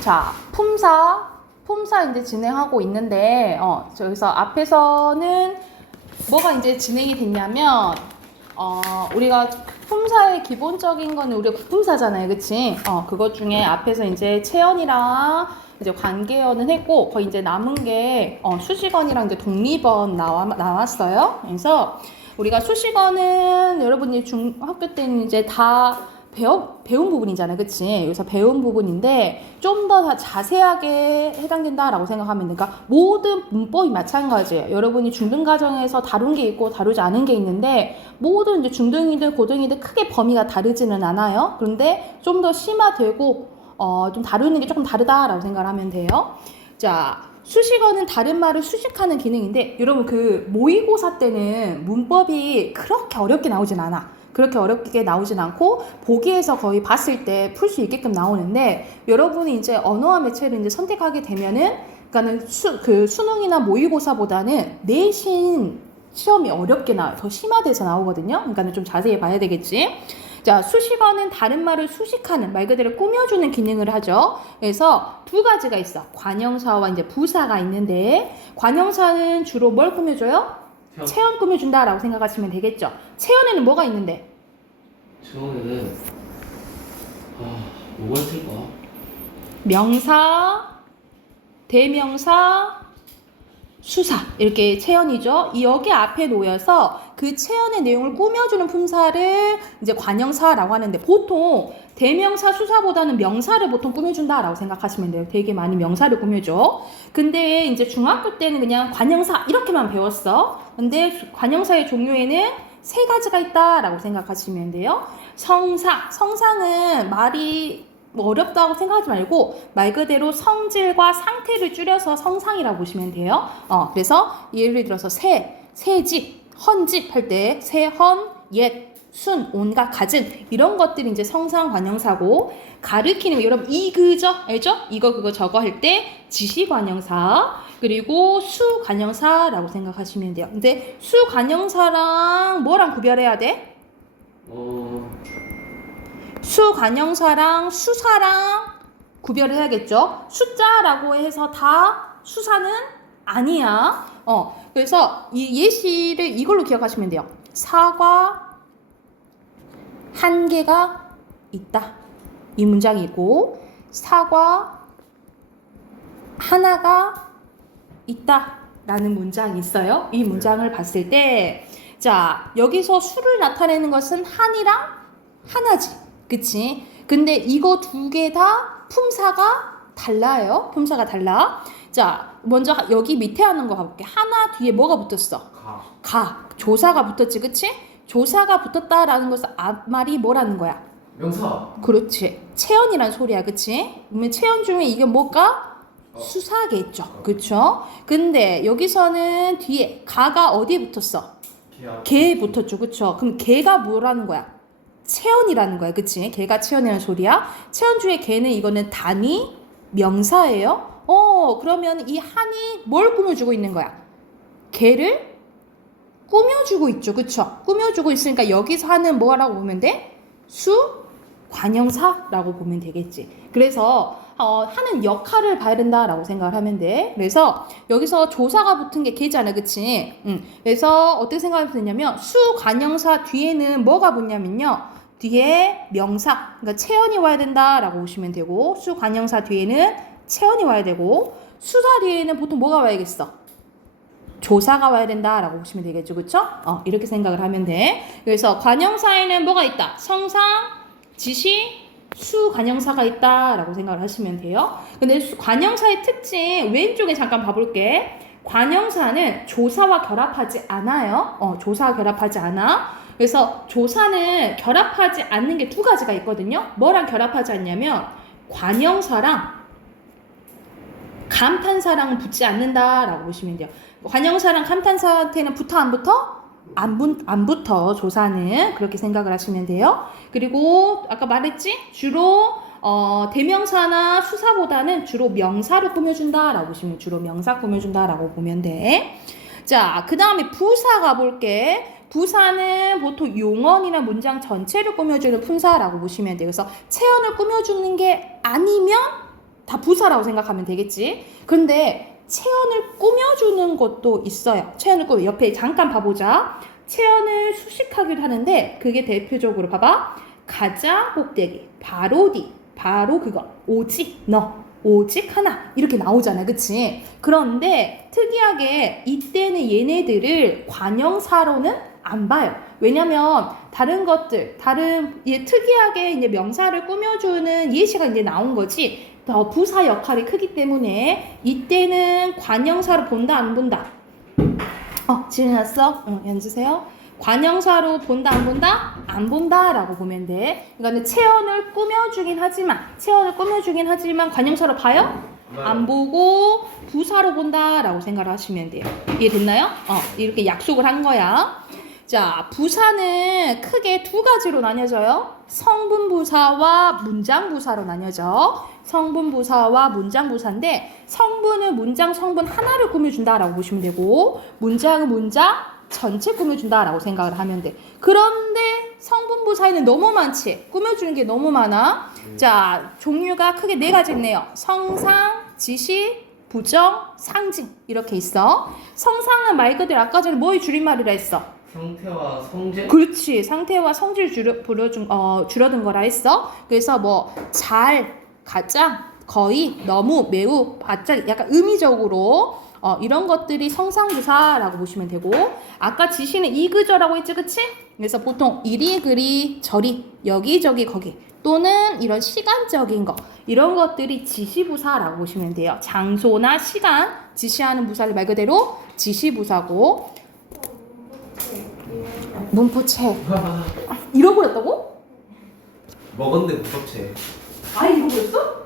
자, 품사 이제 진행하고 있는데, 저기서 앞에서는 뭐가 이제 진행이 됐냐면, 우리가 품사의 기본적인 거는 우리가 부품사잖아요, 그치? 그것 중에 앞에서 이제 체언이랑 이제 관계어는 했고, 거의 이제 남은 게, 수식어이랑 이제 독립어 나왔어요. 그래서 우리가 수식어는 여러분이 중학교 때는 이제 다 배운 부분이잖아요. 그치? 여기서 배운 부분인데 좀 더 자세하게 해당된다라고 생각하면 되니까 모든 문법이 마찬가지예요. 여러분이 중등가정에서 다룬 게 있고 다루지 않은 게 있는데 모든 이제 중등이든 고등이든 크게 범위가 다르지는 않아요. 그런데 좀 더 심화되고 좀 다루는 게 조금 다르다라고 생각을 하면 돼요. 자, 수식어는 다른 말을 수식하는 기능인데 여러분 그 모의고사 때는 문법이 그렇게 어렵게 나오진 않아. 그렇게 어렵게 나오진 않고 보기에서 거의 봤을 때 풀 수 있게끔 나오는데 여러분이 이제 언어와 매체를 이제 선택하게 되면은 그러니까는 수능이나 모의고사보다는 내신 시험이 어렵게 나와요. 더 심화돼서 나오거든요. 그러니까 좀 자세히 봐야 되겠지. 자, 수식어는 다른 말을 수식하는 말 그대로 꾸며주는 기능을 하죠. 그래서 두 가지가 있어. 관형사와 이제 부사가 있는데 관형사는 주로 뭘 꾸며줘요? 체언 꾸며준다라고 생각하시면 되겠죠. 체언에는 뭐가 있는데? 체언에는 뭐가 있을까? 명사, 대명사, 수사 이렇게 체언이죠. 여기 앞에 놓여서 그 체언의 내용을 꾸며주는 품사를 이제 관형사라고 하는데 보통 대명사 수사보다는 명사를 보통 꾸며준다라고 생각하시면 돼요. 되게 많이 명사를 꾸며줘. 근데 이제 중학교 때는 그냥 관형사 이렇게만 배웠어. 근데 관형사의 종류에는 세 가지가 있다라고 생각하시면 돼요. 성상은 말이 뭐 어렵다고 생각하지 말고 말 그대로 성질과 상태를 줄여서 성상이라고 보시면 돼요. 그래서 예를 들어서 새집, 헌집 할 때 새헌, 옛, 순, 온갖, 갖은 이런 것들이 이제 성상 관형사고 가르키는 거 여러분 이그죠? 알죠? 이거 그거 저거 할 때 지시 관형사 그리고 수 관형사라고 생각하시면 돼요. 근데 수 관형사랑 뭐랑 구별해야 돼? 수 관형사랑 수사랑 구별해야겠죠. 숫자라고 해서 다 수사는 아니야. 그래서 이 예시를 이걸로 기억하시면 돼요. 사과 한 개가 있다. 이 문장이고 사과 하나가 있다. 라는 문장이 있어요. 이 문장을 봤을 때 자, 여기서 수를 나타내는 것은 한이랑 하나지. 그치? 근데 이거 두 개 다 품사가 달라요. 품사가 달라. 자, 먼저 여기 밑에 하는 거 가볼게. 하나 뒤에 뭐가 붙었어? 가. 조사가 붙었지, 그치? 조사가 붙었다라는 것은 앞말이 뭐라는 거야? 명사. 그렇지. 체언이란 소리야, 그치? 그러면 체언 중에 이게 뭘까? 수사겠죠. 그쵸? 근데 여기서는 뒤에 가가 어디에 붙었어? 개에 붙었죠, 그쵸? 그럼 개가 뭐라는 거야? 체언이라는 거야, 그치? 걔가 체언이라는 소리야. 체언 중에 걔는 이거는 단위 명사예요. 그러면 이 한이 뭘 꾸며주고 있는 거야? 걔를 꾸며주고 있죠, 그쵸? 꾸며주고 있으니까 여기서 하는 뭐라고 보면 돼? 수 관형사라고 보면 되겠지. 그래서 하는 역할을 봐야 된다라고 생각을 하면 돼. 그래서 여기서 조사가 붙은 게 걔잖아, 그치? 그래서 어떻게 생각하면 되냐면 수 관형사 뒤에는 뭐가 붙냐면요. 뒤에 명사, 그러니까 체언이 와야 된다라고 보시면 되고 수 관형사 뒤에는 체언이 와야 되고 수사 뒤에는 보통 뭐가 와야겠어? 조사가 와야 된다라고 보시면 되겠죠, 그쵸? 이렇게 생각을 하면 돼. 그래서 관형사에는 뭐가 있다? 성상, 지시, 수 관형사가 있다라고 생각을 하시면 돼요. 근데 관형사의 특징 왼쪽에 잠깐 봐볼게. 관형사는 조사와 결합하지 않아요. 조사와 결합하지 않아. 그래서 조사는 결합하지 않는 게 두 가지가 있거든요. 뭐랑 결합하지 않냐면 관형사랑 감탄사랑은 붙지 않는다라고 보시면 돼요. 관형사랑 감탄사한테는 붙어 안 붙어? 안 붙어. 조사는 그렇게 생각을 하시면 돼요. 그리고 아까 말했지? 주로 대명사나 수사보다는 주로 명사를 꾸며준다라고 보시면 주로 명사 꾸며준다라고 보면 돼. 자, 그 다음에 부사 가볼게. 부사는 보통 용언이나 문장 전체를 꾸며주는 품사라고 보시면 돼요. 그래서 체언을 꾸며주는 게 아니면 다 부사라고 생각하면 되겠지. 그런데 체언을 꾸며주는 것도 있어요. 체언을 꾸며. 옆에 잠깐 봐보자. 체언을 수식하기도 하는데 그게 대표적으로 봐봐. 가자 꼭대기 바로 뒤 바로 그거 오직 너 오직 하나 이렇게 나오잖아. 그치? 그런데 특이하게 이때는 얘네들을 관형사로는 안 봐요. 왜냐면 다른 것들 특이하게 이제 명사를 꾸며주는 예시가 이제 나온 거지. 더 부사 역할이 크기 때문에 이때는 관형사로 본다 안 본다? 지어놨어? 앉으세요. 관형사로 본다 안 본다? 안 본다 라고 보면 돼. 그러니까 체언을 꾸며주긴 하지만 관형사로 봐요? 안 보고 부사로 본다 라고 생각을 하시면 돼요. 이해됐나요? 이렇게 약속을 한 거야. 자, 부사는 크게 두 가지로 나뉘어져요. 성분부사와 문장부사로 나뉘어져. 성분부사와 문장부사인데 성분은 문장 성분 하나를 꾸며준다라고 보시면 되고 문장은 문장 전체 꾸며준다라고 생각을 하면 돼. 그런데 성분부사에는 너무 많지. 꾸며주는 게 너무 많아. 자, 종류가 크게 네 가지 있네요. 성상, 지시, 부정, 상징 이렇게 있어. 성상은 말 그대로 아까 전에 뭐의 줄임말이라 했어? 상태와 성질? 그렇지. 상태와 성질 줄여든 거라 했어. 그래서 뭐 잘, 가장, 거의, 너무, 매우, 바짝 약간 의미적으로 이런 것들이 성상부사라고 보시면 되고 아까 지시는 이그저라고 했지 그치? 그래서 보통 이리그리 저리 여기저기 거기 또는 이런 시간적인 거 이런 것들이 지시부사라고 보시면 돼요. 장소나 시간 지시하는 부사를 말 그대로 지시부사고 문포책 잃어버렸다고? 먹었는데 무섭지. 잃어버렸어?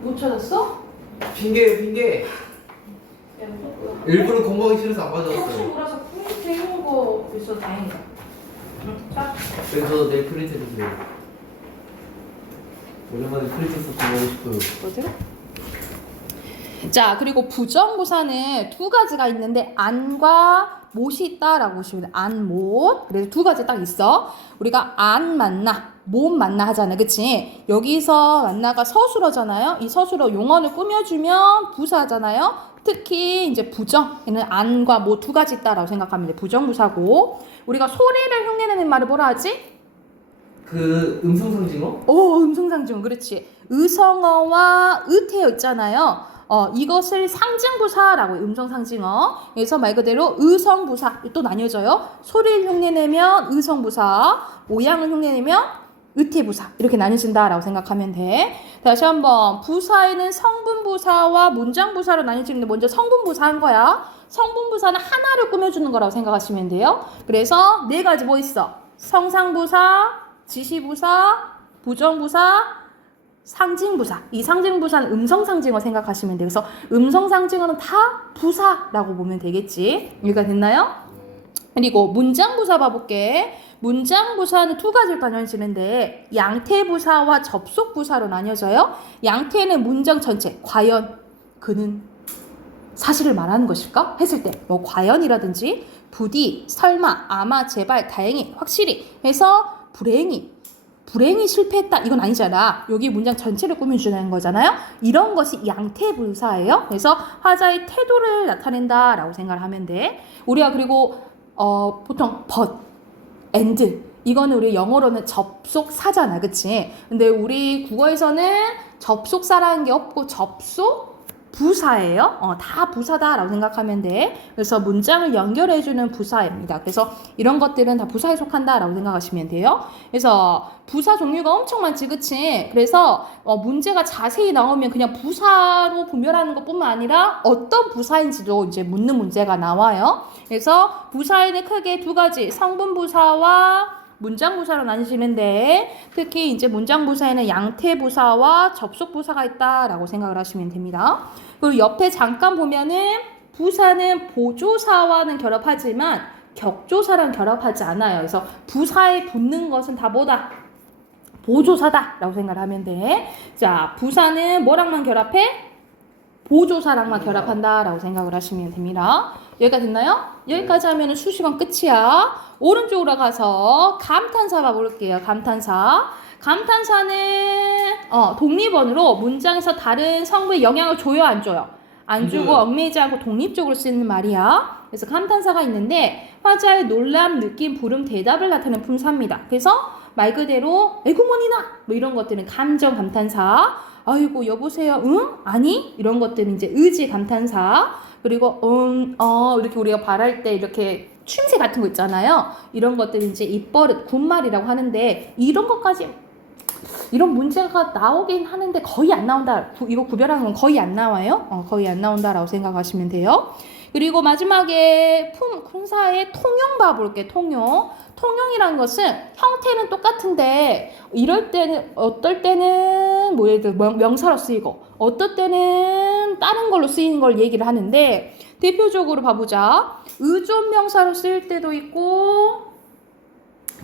못 찾았어? 핑계. 일부러 공부하기 싫어서 안 혹시 가져왔어요. 몰라서 프린트 해온 거 있어서 다행이다. 자. 그래서 내일 프린트 해주세요. 오랜만에 프린트 써서 보고 싶어요. 뭐지? 자, 그리고 부정부사는 두 가지가 있는데 안과 못이 있다라고 보시면 돼요. 안, 못. 그래서 두 가지 딱 있어. 우리가 안 만나, 못 만나 하잖아. 그치? 여기서 만나가 서술어잖아요. 이 서술어 용언을 꾸며주면 부사잖아요. 특히 이제 부정에는 안과 못 두 가지 있다라고 생각하면 돼. 부정부사고. 우리가 소리를 흉내내는 말을 뭐라 하지? 그 음성상징어? 음성상징어. 그렇지. 의성어와 의태어 있잖아요. 이것을 상징부사라고 해요. 음성상징어. 그래서 말 그대로 의성부사 또 나뉘어져요. 소리를 흉내내면 의성부사, 모양을 흉내내면 의태부사 이렇게 나뉘어진다라고 생각하면 돼. 다시 한번 부사에는 성분부사와 문장부사로 나뉘어지는데 먼저 성분부사 한 거야. 성분부사는 하나를 꾸며주는 거라고 생각하시면 돼요. 그래서 네 가지 뭐 있어? 성상부사, 지시부사, 부정부사, 상징부사. 이 상징부사는 음성상징어 생각하시면 돼요. 그래서 음성상징어는 다 부사라고 보면 되겠지. 이해가 됐나요? 그리고 문장부사 봐볼게. 문장부사는 두 가지로 나뉘어지는데 양태부사와 접속부사로 나뉘어져요. 양태는 문장 전체. 과연 그는 사실을 말하는 것일까? 했을 때 뭐 과연이라든지 부디, 설마, 아마, 제발, 다행히, 확실히 해서 불행이 실패했다 이건 아니잖아. 여기 문장 전체를 꾸며주는 거잖아요. 이런 것이 양태부사예요. 그래서 화자의 태도를 나타낸다라고 생각을 하면 돼. 우리가 그리고 보통 but, and 이거는 우리 영어로는 접속사잖아. 그치? 근데 우리 국어에서는 접속사라는 게 없고 부사예요. 다 부사다라고 생각하면 돼. 그래서 문장을 연결해주는 부사입니다. 그래서 이런 것들은 다 부사에 속한다라고 생각하시면 돼요. 그래서 부사 종류가 엄청 많지, 그치? 그래서 문제가 자세히 나오면 그냥 부사로 분별하는 것뿐만 아니라 어떤 부사인지도 이제 묻는 문제가 나와요. 그래서 부사에는 크게 두 가지, 성분부사와 문장부사로 나뉘시는데 특히 이제 문장부사에는 양태부사와 접속부사가 있다라고 생각을 하시면 됩니다. 그리고 옆에 잠깐 보면은 부사는 보조사와는 결합하지만 격조사랑 결합하지 않아요. 그래서 부사에 붙는 것은 다 뭐다? 보조사다라고 생각을 하면 돼. 자, 부사는 뭐랑만 결합해? 보조사랑만 결합한다라고 생각을 하시면 됩니다. 여기까지 됐나요? 여기까지 하면 수식은 끝이야. 오른쪽으로 가서 감탄사 봐볼게요. 감탄사는 독립어로 문장에서 다른 성분의 영향을 줘요, 안 줘요? 안 주고 얽매이지 않고 독립적으로 쓰는 말이야. 그래서 감탄사가 있는데 화자의 놀람, 느낌, 부름, 대답을 나타내는 품사입니다. 그래서 말 그대로 에구머니나 뭐 이런 것들은 감정 감탄사. 아이고 여보세요, 응? 아니? 이런 것들은 이제 의지 감탄사. 그리고 이렇게 우리가 말할 때 이렇게 추임새 같은 거 있잖아요. 이런 것들이 이제 입버릇, 군말이라고 하는데 이런 것까지 이런 문제가 나오긴 하는데 거의 안 나온다. 이거 구별하는 건 거의 안 나와요. 거의 안 나온다라고 생각하시면 돼요. 그리고 마지막에 품사의 통용 봐볼게. 통용이라는 것은 형태는 똑같은데 이럴 때는 어떨 때는 뭐 예를 들어 명사로 쓰이고 어떨 때는 다른 걸로 쓰이는 걸 얘기를 하는데 대표적으로 봐보자. 의존명사로 쓰일 때도 있고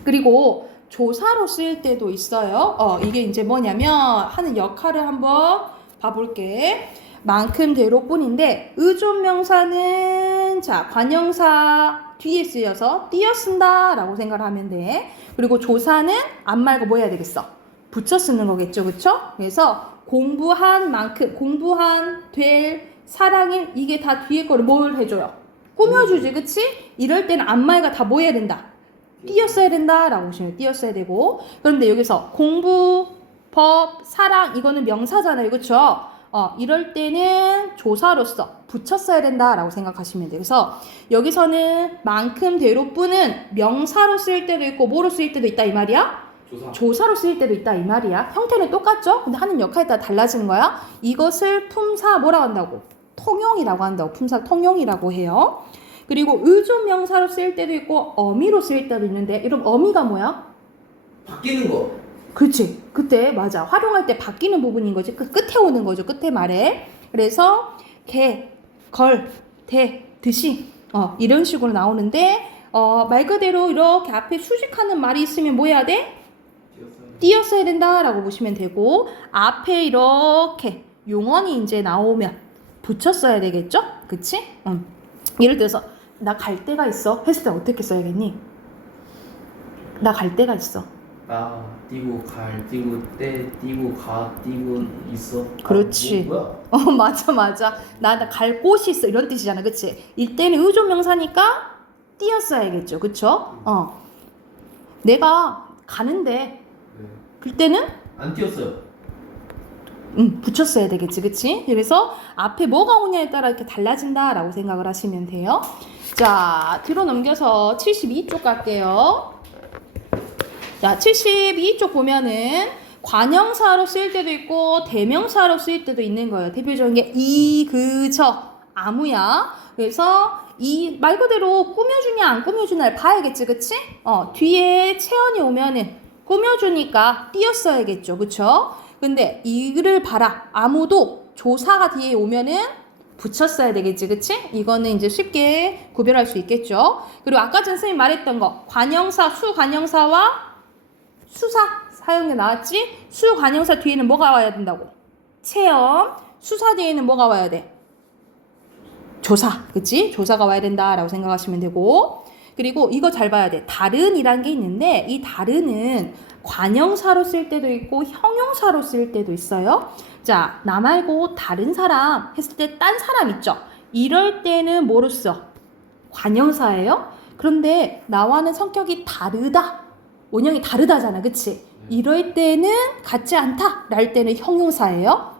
그리고 조사로 쓰일 때도 있어요. 이게 이제 뭐냐면 하는 역할을 한번 봐볼게. 만큼대로뿐인데 의존명사는 자 관형사 뒤에 쓰여서 띄어 쓴다라고 생각을 하면 돼. 그리고 조사는 안 말고 뭐 해야 되겠어? 붙여 쓰는 거겠죠, 그쵸? 그래서 공부한 만큼, 공부한, 될, 사랑일 이게 다 뒤에 거를 뭘 해줘요? 꾸며주지, 그치? 이럴 때는 안 말가 다 뭐 해야 된다? 띄었어야 된다라고 보시면 띄었어야 되고 그런데 여기서 공부, 법, 사랑 이거는 명사잖아요, 그쵸? 이럴 때는 조사로서 붙였어야 된다라고 생각하시면 돼요. 그래서 여기서는 만큼대로뿐은 명사로 쓰일 때도 있고 뭐로 쓰일 때도 있다 이 말이야? 조사로 쓰일 때도 있다 이 말이야. 형태는 똑같죠? 근데 하는 역할에 따라 달라지는 거야. 이것을 품사 뭐라고 한다고? 통용이라고 한다고. 품사 통용이라고 해요. 그리고 의존명사로 쓰일 때도 있고 어미로 쓰일 때도 있는데 이런 어미가 뭐야? 바뀌는 거. 그렇지. 그때 맞아. 활용할 때 바뀌는 부분인 거지. 끝에 오는 거죠. 끝에 말에. 그래서 개, 걸, 대, 듯이 이런 식으로 나오는데 말 그대로 이렇게 앞에 수식하는 말이 있으면 뭐 해야 돼? 띄었어야 된다라고 보시면 되고 앞에 이렇게 용언이 이제 나오면 붙였어야 되겠죠? 그치? 예를 들어서 나 갈 데가 있어 했을 때 어떻게 써야겠니? 나 갈 데가 있어. 나 띄고 갈 띄고 때 띄고 가 띄고 있어. 그렇지. 뭐야? 맞아. 나 갈 곳이 있어 이런 뜻이잖아, 그치? 이때는 의존명사니까 띄었어야겠죠, 그쵸? 내가 가는데 네. 그때는 안 띄었어요. 붙였어야 되겠지, 그치? 그래서 앞에 뭐가 오냐에 따라 이렇게 달라진다라고 생각을 하시면 돼요. 자, 뒤로 넘겨서 72쪽 갈게요. 자, 72쪽 보면은 관형사로 쓰일 때도 있고 대명사로 쓰일 때도 있는 거예요. 대표적인 게 이, 그, 저, 아무야. 그래서 이 말 그대로 꾸며주냐 안 꾸며주냐를 봐야겠지, 그치? 뒤에 체언이 오면은 꾸며주니까 띄었어야겠죠, 그쵸? 근데 이를 봐라. 아무도 조사가 뒤에 오면은 붙였어야 되겠지, 그치? 이거는 이제 쉽게 구별할 수 있겠죠. 그리고 아까 전 선생님이 말했던 거 관형사, 수관형사와 수사 사용에 나왔지? 수관형사 뒤에는 뭐가 와야 된다고? 체험. 수사 뒤에는 뭐가 와야 돼? 조사, 그치? 조사가 와야 된다라고 생각하시면 되고 그리고 이거 잘 봐야 돼. 다른이란 게 있는데 이 다른은 관형사로 쓸 때도 있고 형용사로 쓸 때도 있어요. 자, 나 말고 다른 사람 했을 때 딴 사람 있죠? 이럴 때는 뭐로 써? 관형사예요. 그런데 나와는 성격이 다르다. 원형이 다르다잖아, 그치? 이럴 때는 같지 않다 랄 때는 형용사예요.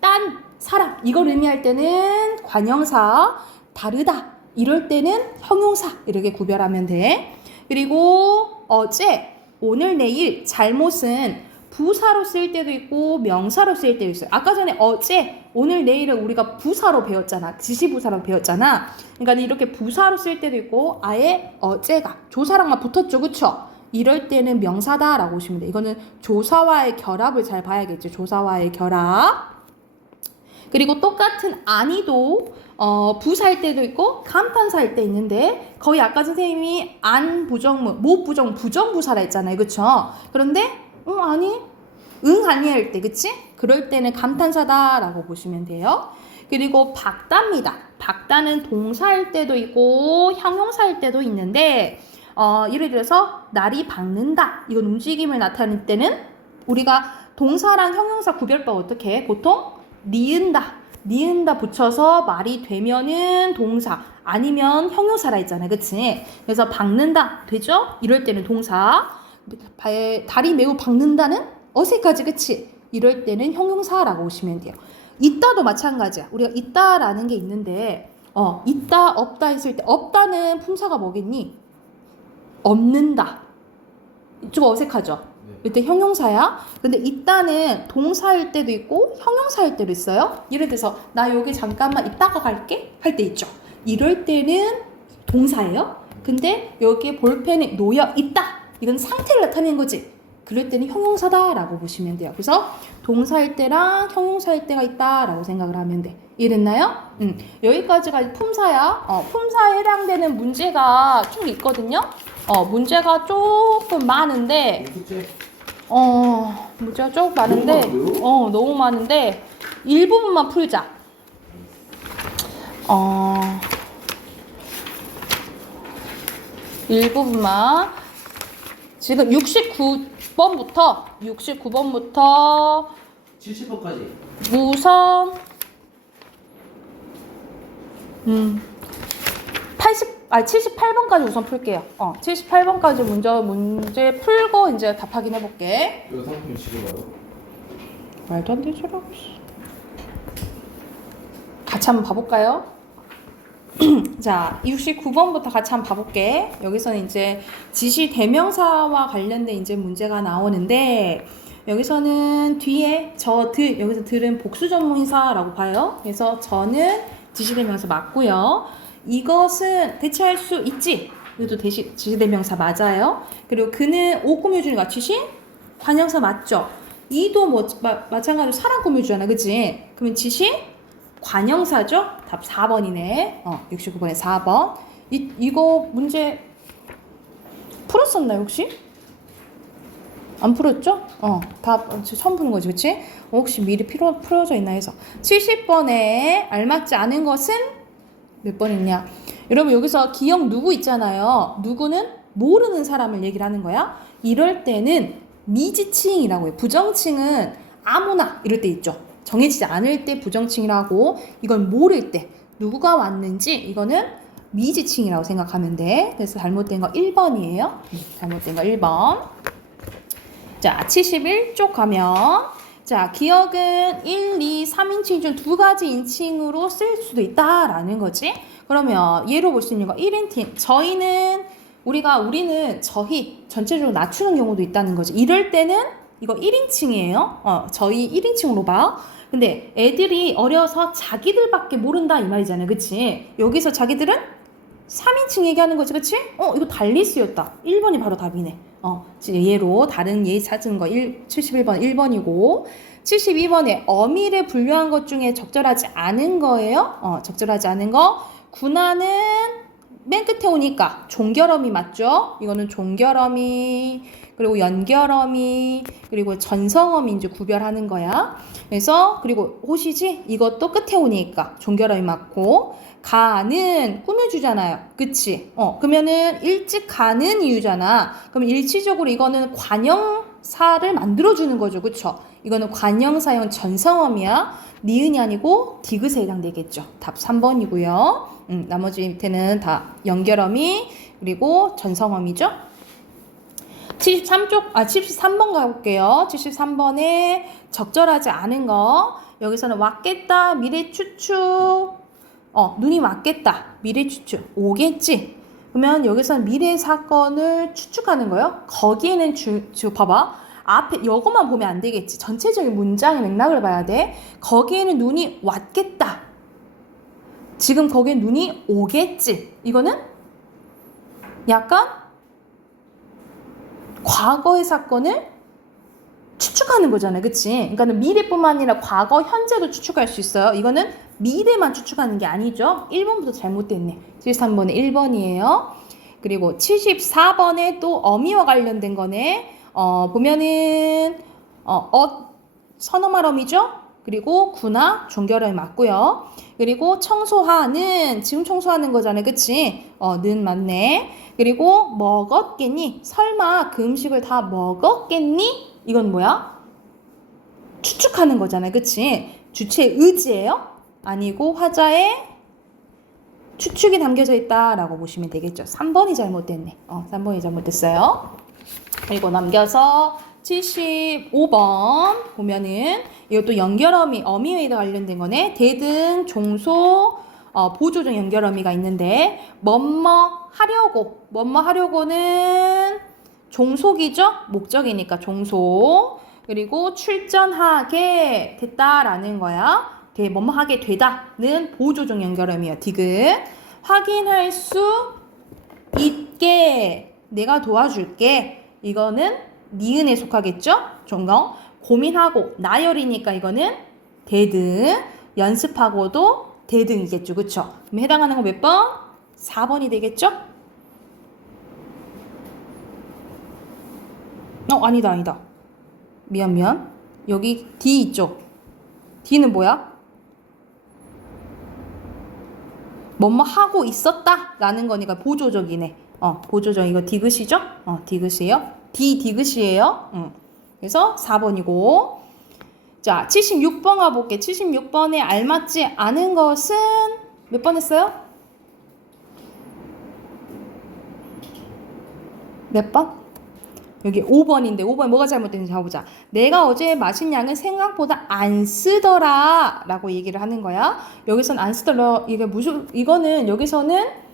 딴 사람 이걸 의미할 때는 관형사, 다르다 이럴 때는 형용사 이렇게 구별하면 돼. 그리고 어제, 오늘, 내일, 잘못은 부사로 쓸 때도 있고 명사로 쓸 때도 있어요. 아까 전에 어제, 오늘, 내일은 우리가 부사로 배웠잖아. 지시부사로 배웠잖아. 그러니까 이렇게 부사로 쓸 때도 있고 아예 어제가 조사랑만 붙었죠, 그쵸? 이럴 때는 명사다라고 보시면 돼. 이거는 조사와의 결합을 잘 봐야겠죠. 조사와의 결합. 그리고 똑같은 아니도 부사일 때도 있고 감탄사일 때 있는데 거의 아까 선생님이 안 부정문, 못 부정, 부정부사라 했잖아요. 그쵸? 그런데 아니, 응 아니 할 때, 그치? 그럴 때는 감탄사다라고 보시면 돼요. 그리고 박다입니다. 박다는 동사일 때도 있고 형용사일 때도 있는데 예를 들어서 날이 밝는다. 이건 움직임을 나타낼 때는 우리가 동사랑 형용사 구별법 어떻게 해? 보통 니은다 붙여서 말이 되면은 동사 아니면 형용사라 했잖아요. 그치? 그래서 박는다 되죠? 이럴 때는 동사. 달이 매우 박는다는 어색하지 그치? 이럴 때는 형용사라고 보시면 돼요. 있다도 마찬가지야. 우리가 있다라는 게 있는데 있다 없다 했을 때 없다는 품사가 뭐겠니? 없는다. 좀 어색하죠? 이때 형용사야. 근데 있다는 동사일 때도 있고 형용사일 때도 있어요. 예를 들어서 나 여기 잠깐만 있다가 갈게 할 때 있죠. 이럴 때는 동사예요. 근데 여기에 볼펜에 놓여 있다. 이건 상태를 나타내는 거지. 그럴 때는 형용사다라고 보시면 돼요. 그래서 동사일 때랑 형용사일 때가 있다라고 생각을 하면 돼. 이해됐나요? 여기까지가 품사야. 품사에 해당되는 문제가 쭉 있거든요. 문제가 조금 많은데 문제가 조금 많은데 너무 많은데 일부분만 풀자. 일부분만 지금 69번부터 70번까지. 우선 78번까지 우선 풀게요. 78번까지 문제 풀고 이제 답 확인해 볼게. 이거 상품 지금 봐요. 말도 안 되는 소리 하고 있어. 같이 한번 봐볼까요? 자, 69번부터 같이 한번 봐볼게. 여기서는 이제 지시 대명사와 관련된 이제 문제가 나오는데 여기서는 뒤에 여기서 들은 복수 전문사라고 봐요. 그래서 저는 지시 대명사 맞고요. 이것은 대체할 수 있지. 이것도 지시 대명사 맞아요. 그리고 그는 옷 꾸며주는 가치신 관형사 맞죠. 이도 마찬가지로 사람 꾸며주잖아, 그치? 그러면 지시 관형사죠? 답 4번이네. 69번에 4번. 이거 문제 풀었었나요, 혹시? 안 풀었죠? 답 처음 푸는 거지, 그치? 혹시 미리 풀어져 있나 해서. 70번에 알맞지 않은 것은 몇 번 있냐? 여러분, 여기서 기억 누구 있잖아요. 누구는 모르는 사람을 얘기를 하는 거야. 이럴 때는 미지칭이라고 해요. 부정칭은 아무나 이럴 때 있죠. 정해지지 않을 때 부정칭이라고. 이건 모를 때 누구가 왔는지 이거는 미지칭이라고 생각하면 돼. 그래서 잘못된 거 1번이에요. 잘못된 거 1번. 자, 71쪽 가면 자, 기억은 1, 2, 3인칭 중 두 가지 인칭으로 쓸 수도 있다라는 거지. 그러면 예로 볼 수 있는 거 1인칭. 우리는 저희 전체적으로 낮추는 경우도 있다는 거지. 이럴 때는 이거 1인칭이에요. 저희 1인칭으로 봐. 근데 애들이 어려서 자기들밖에 모른다 이 말이잖아요. 그치? 여기서 자기들은 3인칭 얘기하는 거지. 그치? 이거 달리 쓰였다. 1번이 바로 답이네. 예로 다른 예 찾은 거 71번 1번이고 72번에 어미를 분류한 것 중에 적절하지 않은 거예요. 적절하지 않은 거 군화는 맨 끝에 오니까 종결어미 맞죠? 이거는 종결어미 그리고 연결어미 그리고 전성어미 이제 구별하는 거야. 그래서 그리고 호시지 이것도 끝에 오니까 종결어미 맞고 가는 꾸며주잖아요. 그치? 그러면은 일찍 가는 이유잖아. 그럼 일치적으로 이거는 관형사를 만들어주는 거죠. 그쵸? 이거는 관형사형 전성어미야. 니은이 아니고 디귿에 해당되겠죠. 답 3번이고요. 나머지 밑에는 다 연결어미 그리고 전성어미죠. 73번 가볼게요. 73번에 적절하지 않은 거. 여기서는 왔겠다, 미래 추측. 눈이 왔겠다, 미래 추측. 오겠지. 그러면 여기서는 미래 사건을 추측하는 거예요. 거기에는 봐봐. 앞에 이것만 보면 안 되겠지. 전체적인 문장의 맥락을 봐야 돼. 거기에는 눈이 왔겠다. 지금 거기에 눈이 오겠지. 이거는 약간 과거의 사건을 추측하는 거잖아요. 그치? 그러니까 미래뿐만 아니라 과거, 현재도 추측할 수 있어요. 이거는 미래만 추측하는 게 아니죠. 1번부터 잘못됐네. 73번에 1번이에요. 그리고 74번에 또 어미와 관련된 거네. 보면은 선어말 어미죠? 그리고 구나 종결음이 맞고요. 그리고 청소하는 지금 청소하는 거잖아요. 그치? 는 맞네. 그리고 먹었겠니? 설마 그 음식을 다 먹었겠니? 이건 뭐야? 추측하는 거잖아요. 그치? 주체 의지예요? 아니고 화자에 추측이 담겨져 있다라고 보시면 되겠죠. 3번이 잘못됐네. 3번이 잘못됐어요. 그리고 넘겨서 75번 보면은 이것도 연결어미, 어미에다 관련된 거네. 대등, 종소, 보조적 연결어미가 있는데 뭐뭐 하려고는 종속이죠? 목적이니까 종소. 그리고 출전하게 됐다라는 거야. 뭐뭐 하게 되다는 보조적 연결어미야. 디귿. 확인할 수 있게 내가 도와줄게. 이거는 니은에 속하겠죠? 종경. 고민하고 나열이니까 이거는 대등. 연습하고도 대등이겠죠. 그쵸? 그럼 해당하는 거 몇 번? 4번이 되겠죠? 아니다. 미안. 여기 D 있죠? D는 뭐야? 뭐뭐 하고 있었다 라는 거니까 보조적이네. 보조적. 이거 디귿이죠? 디귿이에요. 디귿이에요. 그래서 4번이고. 자, 76번 가볼게. 76번에 알맞지 않은 것은 몇 번 했어요? 몇 번? 여기 5번인데 5번 뭐가 잘못됐는지 봐보자. 내가 어제 마신 양은 생각보다 안 쓰더라 라고 얘기를 하는 거야. 여기서는 안 쓰더라. 이거는 여기서는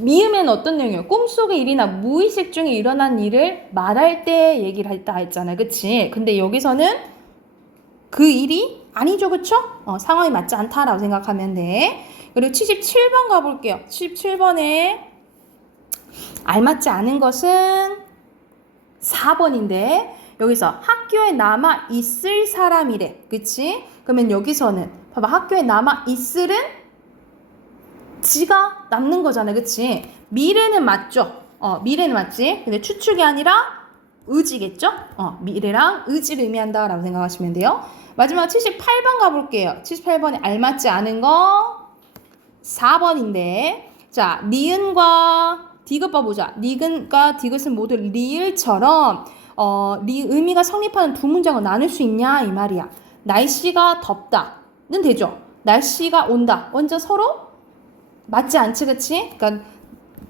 미음에는 어떤 내용이에요? 꿈속의 일이나 무의식 중에 일어난 일을 말할 때 얘기를 했다 했잖아. 그치? 근데 여기서는 그 일이 아니죠. 그쵸? 상황이 맞지 않다라고 생각하면 돼. 그리고 77번 가볼게요. 77번에 알맞지 않은 것은 4번인데 여기서 학교에 남아 있을 사람이래. 그치? 그러면 여기서는 봐봐. 학교에 남아 있을은 지가 남는 거잖아. 그치? 미래는 맞죠? 미래는 맞지? 근데 추측이 아니라 의지겠죠? 미래랑 의지를 의미한다 라고 생각하시면 돼요. 마지막 78번 가볼게요. 78번에 알맞지 않은 거 4번인데 자, 니은과 디귿 봐보자. 니은과 디귿은 모두 리을처럼 의미가 성립하는 두 문장을 나눌 수 있냐 이 말이야. 날씨가 덥다는 되죠. 날씨가 온다. 완전 서로 맞지 않지, 그치? 그러니까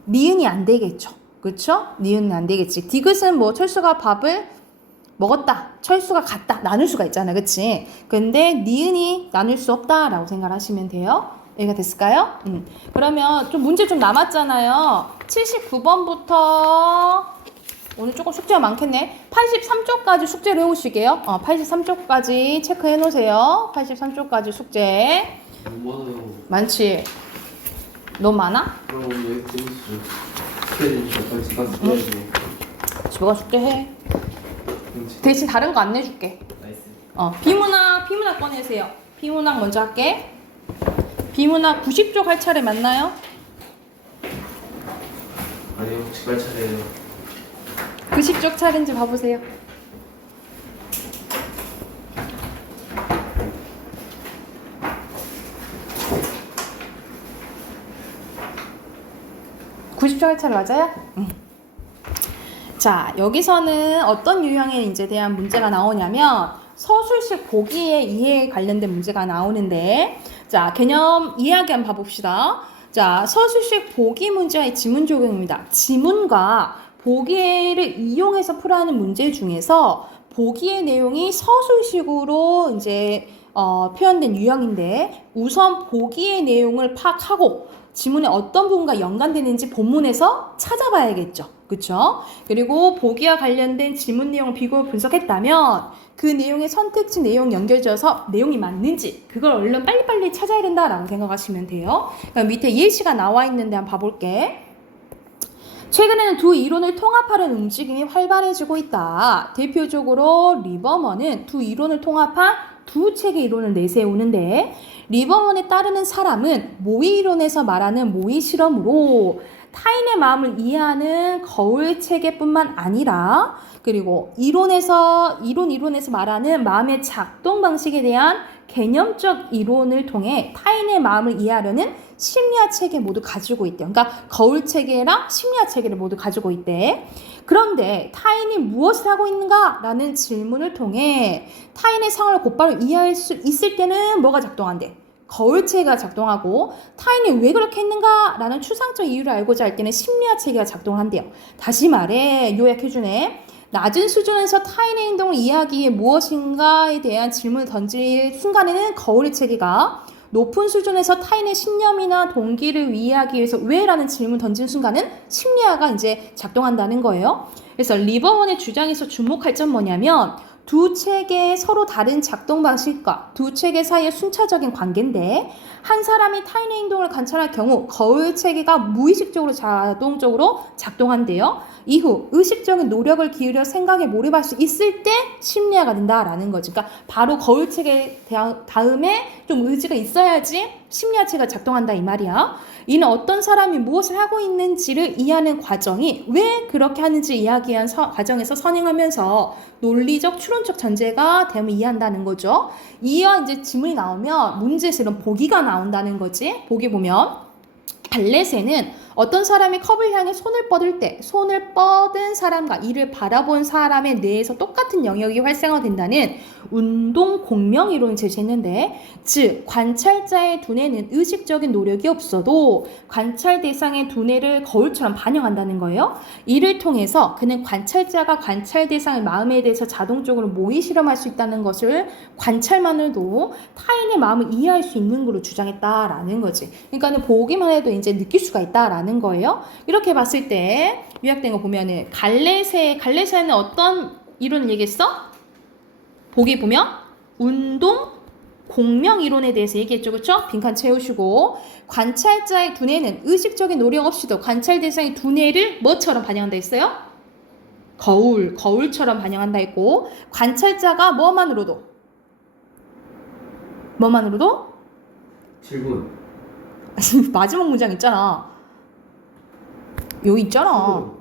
니은이 안 되겠죠. 그쵸? 니은은 안 되겠지. 디귿은 뭐 철수가 밥을 먹었다. 철수가 갔다. 나눌 수가 있잖아. 그치? 근데 니은이 나눌 수 없다라고 생각하시면 돼요. 이해가 됐을까요? 그러면 좀 문제 좀 남았잖아요. 79번부터 오늘 조금 숙제가 많겠네. 83쪽까지 숙제를 해오시게요. 83쪽까지 체크해 놓으세요. 83쪽까지 숙제. 뭐요? 많지? 너무 많아? 그럼 왜 재밌어? 숙제해주셔. 빨리 집 가서 숙제해야지. 집에 가서 숙제해. 대신 다른 거 안 내줄게. 나이스. 비문학 꺼내세요. 비문학 먼저 할게. 비문학 90쪽 할 차례 맞나요? 아니요, 직발 차례예요. 90쪽 차례인지 봐보세요. 할 차례 맞아요? 자, 여기서는 어떤 유형의 인재에 대한 문제가 나오냐면 서술식 보기의 이해에 관련된 문제가 나오는데 자, 개념 이해하기 한번 봐봅시다. 자, 서술식 보기 문제의 지문 적용입니다. 지문과 보기를 이용해서 풀어야 하는 문제 중에서 보기의 내용이 서술식으로 이제 표현된 유형인데 우선 보기의 내용을 파악하고 지문의 어떤 부분과 연관되는지 본문에서 찾아봐야겠죠. 그쵸? 그리고 보기와 관련된 지문 내용을 비교 분석했다면 그 내용의 선택지 내용 연결지어서 내용이 맞는지 그걸 얼른 빨리빨리 찾아야 된다라고 생각하시면 돼요. 그럼 밑에 예시가 나와 있는데 한번 봐볼게. 최근에는 두 이론을 통합하려는 움직임이 활발해지고 있다. 대표적으로 리버먼은 두 이론을 통합한 두 책의 이론을 내세우는데 리버먼에 따르는 사람은 모의 이론에서 말하는 모의 실험으로 타인의 마음을 이해하는 거울 체계뿐만 아니라 그리고 이론에서 말하는 마음의 작동 방식에 대한 개념적 이론을 통해 타인의 마음을 이해하려는 심리학 체계 모두 가지고 있대요. 그러니까 거울 체계랑 심리학 체계를 모두 가지고 있대. 그런데 타인이 무엇을 하고 있는가라는 질문을 통해 타인의 상황을 곧바로 이해할 수 있을 때는 뭐가 작동한대? 거울 체계가 작동하고, 타인이 왜 그렇게 했는가라는 추상적 이유를 알고자 할 때는 심리학 체계가 작동한대요. 다시 말해, 요약해주네. 낮은 수준에서 타인의 행동을 이해하기 위해 무엇인가에 대한 질문을 던질 순간에는 거울의 체계가, 높은 수준에서 타인의 신념이나 동기를 이해하기 위해서 왜라는 질문 던진 순간은 심리학가 이제 작동한다는 거예요. 그래서 리버원의 주장에서 주목할 점 뭐냐면, 두 체계의 서로 다른 작동 방식과 두 체계 사이의 순차적인 관계인데, 한 사람이 타인의 행동을 관찰할 경우 거울 체계가 무의식적으로 자동적으로 작동한대요. 이후 의식적인 노력을 기울여 생각에 몰입할 수 있을 때 심리화가 된다라는 거지. 그러니까 바로 거울 체계 다음에 좀 의지가 있어야지 심리화 체계가 작동한다 이 말이야. 이는 어떤 사람이 무엇을 하고 있는지를 이해하는 과정이 왜 그렇게 하는지 이야기한 과정에서 선행하면서 논리적 추론적 전제가 되면 이해한다는 거죠. 이와 이제 지문이 나오면 문제에서 이런 보기가 나온다는 거지. 보기 보면 발렛에는 어떤 사람이 컵을 향해 손을 뻗을 때 손을 뻗은 사람과 이를 바라본 사람의 뇌에서 똑같은 영역이 활성화된다는 운동 공명 이론을 제시했는데, 즉 관찰자의 두뇌는 의식적인 노력이 없어도 관찰 대상의 두뇌를 거울처럼 반영한다는 거예요. 이를 통해서 그는 관찰자가 관찰 대상의 마음에 대해서 자동적으로 모의 실험할 수 있다는 것을 관찰만으로도 타인의 마음을 이해할 수 있는 걸로 주장했다라는 거지. 그러니까 보기만 해도 이제 느낄 수가 있다라는 거예요. 이렇게 봤을 때 요약된 거 보면은 갈레세는 어떤 이론을 얘기했어? 보기 보면 운동 공명 이론에 대해서 얘기했죠. 그렇죠? 빈칸 채우시고, 관찰자의 두뇌는 의식적인 노력 없이도 관찰 대상의 두뇌를 뭐처럼 반영한다 했어요? 거울처럼 반영한다 했고, 관찰자가 뭐만으로도 질문. 마지막 문장 있잖아. 여기 있잖아.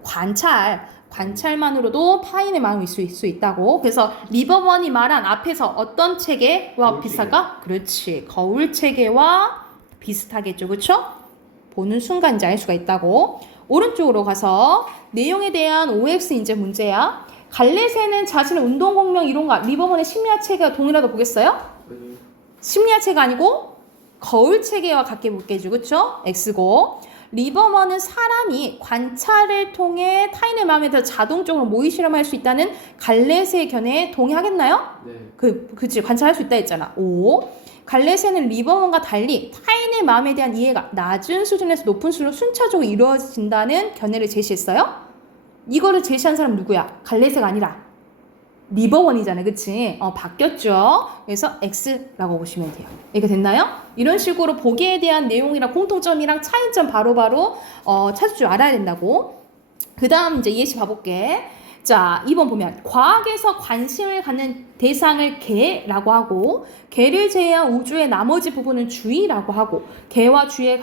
관찰만으로도 타인의 마음을 알 수 있다고. 그래서 리버먼이 말한 앞에서 어떤 체계와 거울 비슷할까? 그렇지. 거울 체계와 비슷하겠죠. 그렇죠? 보는 순간 이제 알 수가 있다고. 오른쪽으로 가서 내용에 대한 OX 이제 문제야. 갈렛에는 자신의 운동 공명 이론과 리버먼의 심리학 체계가 동일하다고 보겠어요? 심리학 체계가 아니고 거울 체계와 같게 볼게죠. 그렇죠? X고. 리버먼은 사람이 관찰을 통해 타인의 마음에 대해서 자동적으로 모의 실험할 수 있다는 갈렛의 견해에 동의하겠나요? 네. 그치, 관찰할 수 있다 했잖아. O. 갈렛에는 리버먼과 달리 타인의 마음에 대한 이해가 낮은 수준에서 높은 수준으로 순차적으로 이루어진다는 견해를 제시했어요. 이거를 제시한 사람 누구야? 갈렛가 아니라 리버원이잖아요. 그치? 바뀌었죠. 그래서 X라고 보시면 돼요. 이렇게 됐나요? 이런 식으로 보기에 대한 내용이랑 공통점이랑 차이점 바로바로 찾을 줄 알아야 된다고. 그 다음 이제 예시 봐볼게. 자, 2번 보면 과학에서 관심을 갖는 대상을 개라고 하고, 개를 제외한 우주의 나머지 부분은 주위라고 하고, 개와 주위의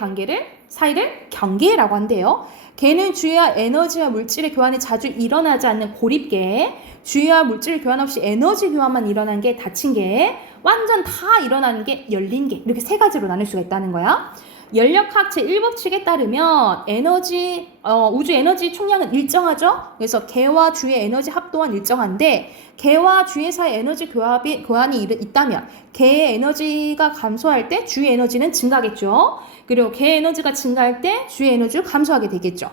사이를 경계라고 한대요. 개는 주위와 에너지와 물질의 교환이 자주 일어나지 않는 고립개, 주위와 물질 교환 없이 에너지 교환만 일어나는 게 닫힌 개, 완전 다 일어나는 게 열린 개, 이렇게 세 가지로 나눌 수가 있다는 거야. 연력학 제1법칙에 따르면 우주 에너지 총량은 일정하죠. 그래서 개와 주의 에너지 합 또한 일정한데, 개와 주의 사이 에너지 교환이 있다면 개의 에너지가 감소할 때 주의 에너지는 증가하겠죠. 그리고 개 에너지가 증가할 때 주의 에너지를 감소하게 되겠죠.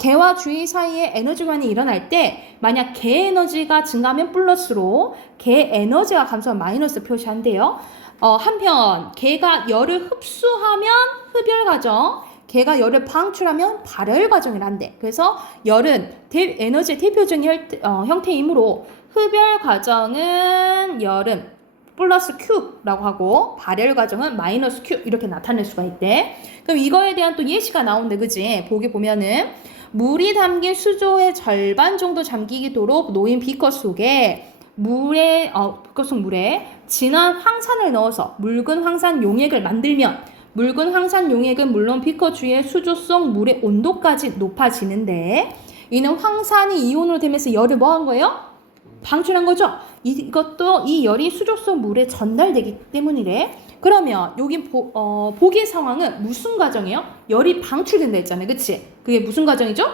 개와 주의 사이에 에너지 교환이 일어날 때 만약 개 에너지가 증가하면 플러스로, 개 에너지가 감소하면 마이너스 표시한대요. 한편 개가 열을 흡수하면 흡열 과정, 개가 열을 방출하면 발열 과정이란데, 그래서 열은 에너지의 대표적인 형태이므로 흡열 과정은 열은 플러스 Q라고 하고 발열 과정은 마이너스 Q 이렇게 나타낼 수가 있대. 그럼 이거에 대한 또 예시가 나온대. 그지? 보기 보면은 물이 담긴 수조의 절반 정도 잠기도록 놓인 비커 속에 비커 속 물에 진한 황산을 넣어서 묽은 황산 용액을 만들면, 묽은 황산 용액은 물론 비커 주위의 수조 속 물의 온도까지 높아지는데, 얘는 황산이 이온으로 되면서 열을 뭐 한 거예요? 방출한 거죠? 이것도 이 열이 수족성 물에 전달되기 때문이래. 그러면 여기 보기의 상황은 무슨 과정이에요? 열이 방출된다 했잖아요. 그치? 그게 무슨 과정이죠?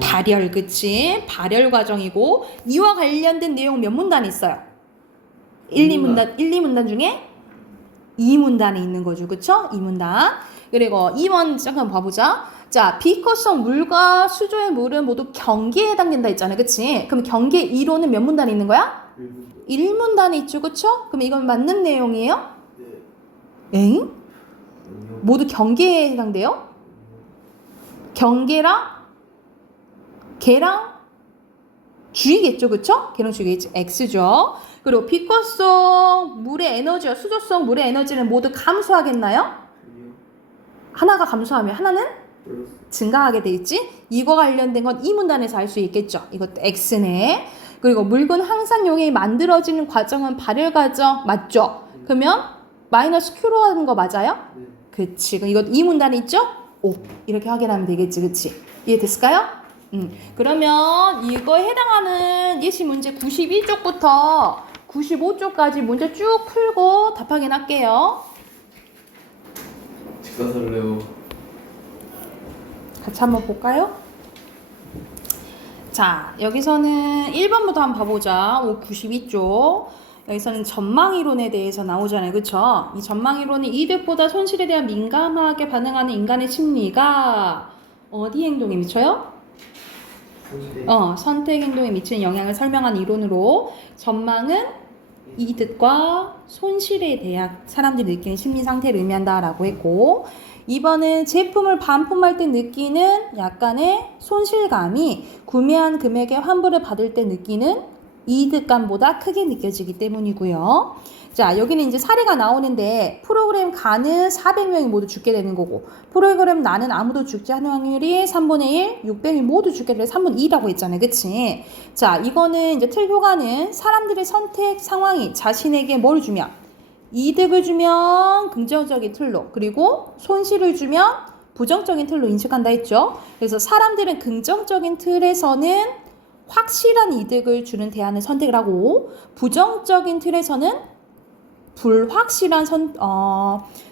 발열, 그치? 발열 과정이고 이와 관련된 내용 몇 문단이 있어요? 1, 2문단 중에 2문단에 있는 거죠. 그쵸? 2문단. 그리고 2번 잠깐 봐보자. 자, 비커성 물과 수조의 물은 모두 경계에 해당된다 했잖아요. 그치? 그럼 경계 이론은 몇 문단에 있는 거야? 1문단에 있죠. 그쵸? 그럼 이건 맞는 내용이에요? 엥? 모두 경계에 해당돼요? 경계랑 개랑 주이겠죠. 그쵸? 개랑 주이겠지. X죠. 그리고 비커성 물의 에너지와 수조성 물의 에너지는 모두 감소하겠나요? 하나가 감소하면 하나는 증가하게 돼 있지. 이거 관련된 건 이 문단에서 알 수 있겠죠. 이것도 X네. 그리고 묽은 황산용이 만들어지는 과정은 발열 과정 맞죠? 그러면 마이너스 Q로 하는 거 맞아요? 그치. 그럼 이거 이 문단에 있죠? 오. 이렇게 확인하면 되겠지. 그치? 이해됐을까요? 그러면 이거에 해당하는 예시 문제 92쪽부터 95쪽까지 문제 쭉 풀고 답 확인할게요. 직사설레오. 같이 한번 볼까요? 자, 여기서는 1번부터 한번 봐보자. 92쪽. 여기서는 전망이론에 대해서 나오잖아요. 그쵸? 이 전망이론이 이득보다 손실에 대한 민감하게 반응하는 인간의 심리가 어디 행동에 미쳐요? 선택 행동에 미치는 영향을 설명한 이론으로 전망은 이득과 손실에 대한 사람들이 느끼는 심리 상태를 의미한다라고 했고, 2번은 제품을 반품할 때 느끼는 약간의 손실감이 구매한 금액의 환불을 받을 때 느끼는 이득감보다 크게 느껴지기 때문이고요. 자, 여기는 이제 사례가 나오는데 프로그램 가는 400명이 모두 죽게 되는 거고 프로그램 나는 아무도 죽지 않은 확률이 3분의 1, 600명이 모두 죽게 되는 3분의 2라고 했잖아요. 그치? 자, 이거는 이제 틀 효과는 사람들의 선택 상황이 자신에게 뭘 주면 이득을 주면 긍정적인 틀로 그리고 손실을 주면 부정적인 틀로 인식한다 했죠. 그래서 사람들은 긍정적인 틀에서는 확실한 이득을 주는 대안을 선택을 하고 부정적인 틀에서는 불확실한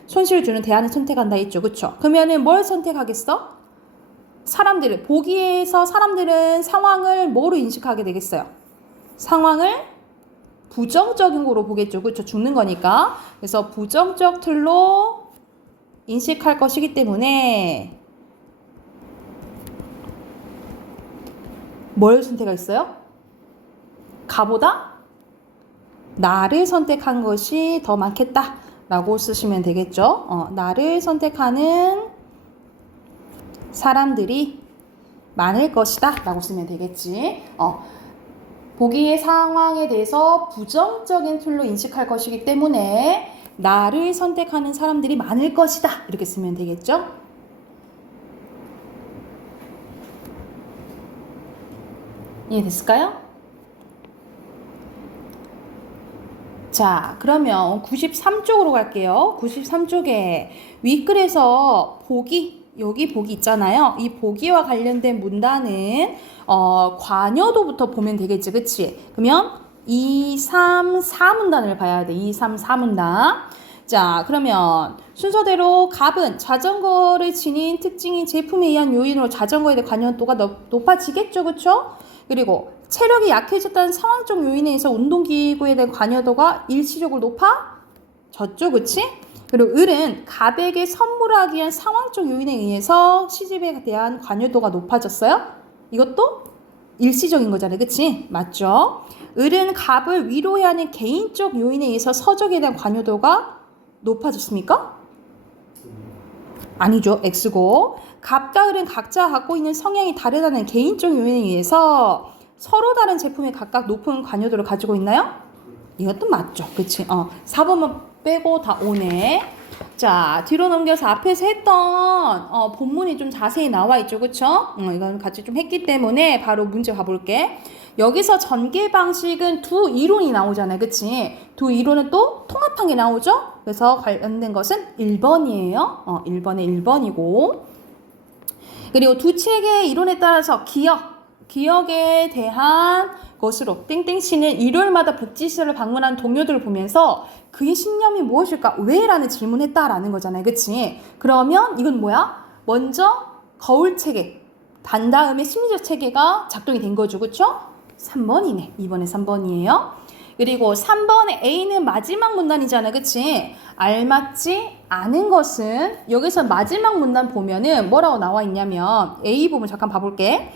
손실을 주는 대안을 선택한다 했죠. 그쵸? 그러면은 뭘 선택하겠어? 보기에서 사람들은 상황을 뭐로 인식하게 되겠어요? 상황을 부정적인 거로 보겠죠. 그쵸? 죽는 거니까. 그래서 부정적 틀로 인식할 것이기 때문에 뭘 선택했어요? 가보다 나를 선택한 것이 더 많겠다 라고 쓰시면 되겠죠. 나를 선택하는 사람들이 많을 것이다 라고 쓰면 되겠지. 보기의 상황에 대해서 부정적인 틀로 인식할 것이기 때문에 나를 선택하는 사람들이 많을 것이다 이렇게 쓰면 되겠죠. 이해됐을까요? 자, 그러면 93쪽으로 갈게요. 93쪽에 윗글에서 여기 보기 있잖아요. 이 보기와 관련된 문단은 관여도부터 보면 되겠지. 그치? 그러면 2, 3, 4문단을 봐야 돼. 2, 3, 4문단. 자, 그러면 순서대로 갑은 자전거를 지닌 특징인 제품에 의한 요인으로 자전거에 대한 관여도가 높아지겠죠. 그쵸? 그리고 체력이 약해졌다는 상황적 요인에 의해서 운동기구에 대한 관여도가 일시적으로 높아졌죠. 그치? 그리고 을은 갑에게 선물하기 위한 상황적 요인에 의해서 시집에 대한 관여도가 높아졌어요. 이것도 일시적인 거잖아요. 그치? 맞죠? 을은 갑을 위로해야 하는 개인적 요인에 의해서 서적에 대한 관여도가 높아졌습니까? 아니죠. X고. 갑과 을은 각자 갖고 있는 성향이 다르다는 개인적 요인에 의해서 서로 다른 제품에 각각 높은 관여도를 가지고 있나요? 이것도 맞죠. 그치? 4번만 빼고 다 오네. 자, 뒤로 넘겨서 앞에서 했던 본문이 좀 자세히 나와 있죠. 그쵸? 이건 같이 좀 했기 때문에 바로 문제 가볼게. 여기서 전개 방식은 두 이론이 나오잖아요. 그치? 두 이론은 또 통합한 게 나오죠? 그래서 관련된 것은 1번이에요. 1번에 1번이고. 그리고 두 책의 이론에 따라서 기억에 대한 것으로 땡땡씨는 일요일마다 복지시설을 방문한 동료들을 보면서 그의 신념이 무엇일까? 왜? 라는 질문했다라는 거잖아요. 그치? 그러면 이건 뭐야? 먼저 거울 체계, 단 다음에 심리적 체계가 작동이 된 거죠. 그쵸? 3번이네. 2번에 3번이에요. 그리고 3번의 A는 마지막 문단이잖아. 그치? 알맞지 않은 것은 여기서 마지막 문단 보면은 뭐라고 나와 있냐면 A 부분 잠깐 봐볼게.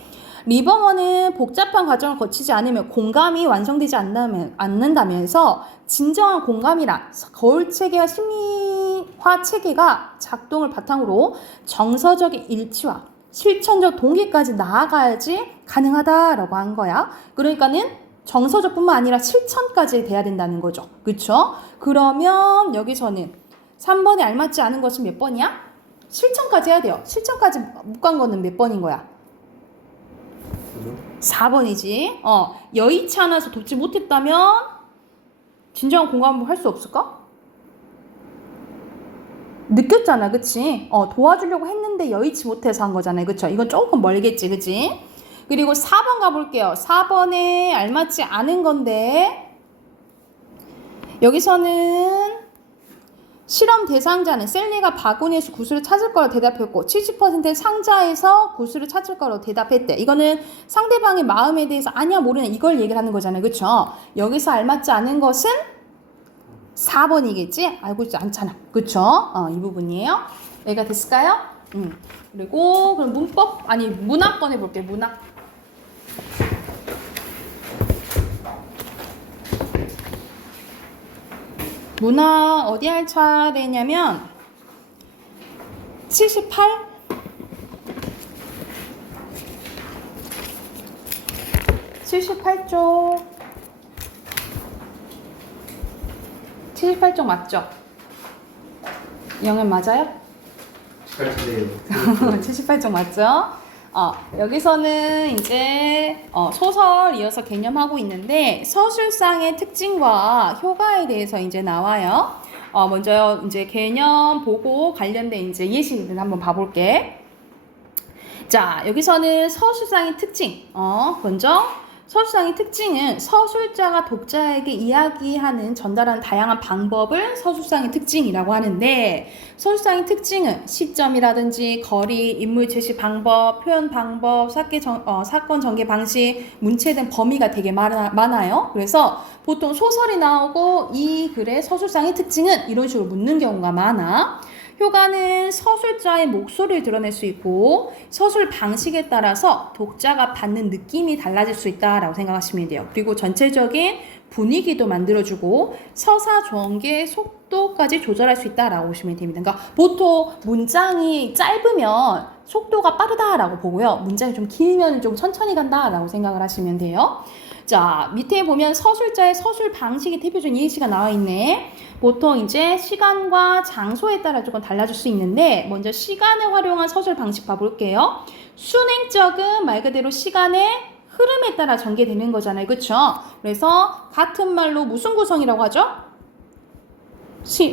리버먼은 복잡한 과정을 거치지 않으면 공감이 완성되지 않는다면서 진정한 공감이란 거울 체계와 심리화 체계가 작동을 바탕으로 정서적인 일치와 실천적 동기까지 나아가야지 가능하다라고 한 거야. 그러니까는 정서적뿐만 아니라 실천까지 돼야 된다는 거죠. 그쵸? 그러면 여기서는 3번에 알맞지 않은 것은 몇 번이야? 실천까지 해야 돼요. 실천까지 못 간 거는 몇 번인 거야? 4번이지. 여의치 않아서 돕지 못했다면 진정한 공감을 할 수 없을까? 느꼈잖아. 그치? 도와주려고 했는데 여의치 못해서 한 거잖아요. 그쵸? 이건 조금 멀겠지. 그치? 그리고 4번 가볼게요. 4번에 알맞지 않은 건데 여기서는 실험 대상자는 셀리가 바구니에서 구슬을 찾을 거라고 대답했고 70%는 상자에서 구슬을 찾을 거라고 대답했대. 이거는 상대방의 마음에 대해서 아니야 모르냐 이걸 얘기를 하는 거잖아요. 그쵸? 여기서 알맞지 않은 것은 4번이겠지? 알고 있지 않잖아. 그쵸? 이 부분이에요. 여기가 됐을까요? 그리고 그럼 문학 꺼내볼게요. 문학. 문화 어디 할 차례냐면 78 78쪽 78쪽 맞죠? 영현 맞아요? 78쪽 맞죠? 여기서는 이제 소설 이어서 개념하고 있는데 서술상의 특징과 효과에 대해서 이제 나와요. 먼저 이제 개념 보고 관련된 이제 예시를 한번 봐볼게. 자, 여기서는 서술상의 특징. 먼저 서술상의 특징은 서술자가 독자에게 이야기하는 전달하는 다양한 방법을 서술상의 특징이라고 하는데 서술상의 특징은 시점이라든지 거리, 인물 제시 방법, 표현 방법, 사건 전개 방식, 문체 등 범위가 되게 많아요. 그래서 보통 소설이 나오고 이 글의 서술상의 특징은 이런 식으로 묻는 경우가 많아. 효과는 서술자의 목소리를 드러낼 수 있고 서술 방식에 따라서 독자가 받는 느낌이 달라질 수 있다라고 생각하시면 돼요. 그리고 전체적인 분위기도 만들어주고 서사 전개의 속도까지 조절할 수 있다라고 보시면 됩니다. 그러니까 보통 문장이 짧으면 속도가 빠르다라고 보고요. 문장이 좀 길면 좀 천천히 간다라고 생각을 하시면 돼요. 자, 밑에 보면 서술자의 서술 방식의 대표적인 예시가 나와 있네. 보통 이제 시간과 장소에 따라 조금 달라질 수 있는데 먼저 시간을 활용한 서술 방식 봐볼게요. 순행적은 말 그대로 시간의 흐름에 따라 전개되는 거잖아요. 그쵸? 그래서 같은 말로 무슨 구성이라고 하죠?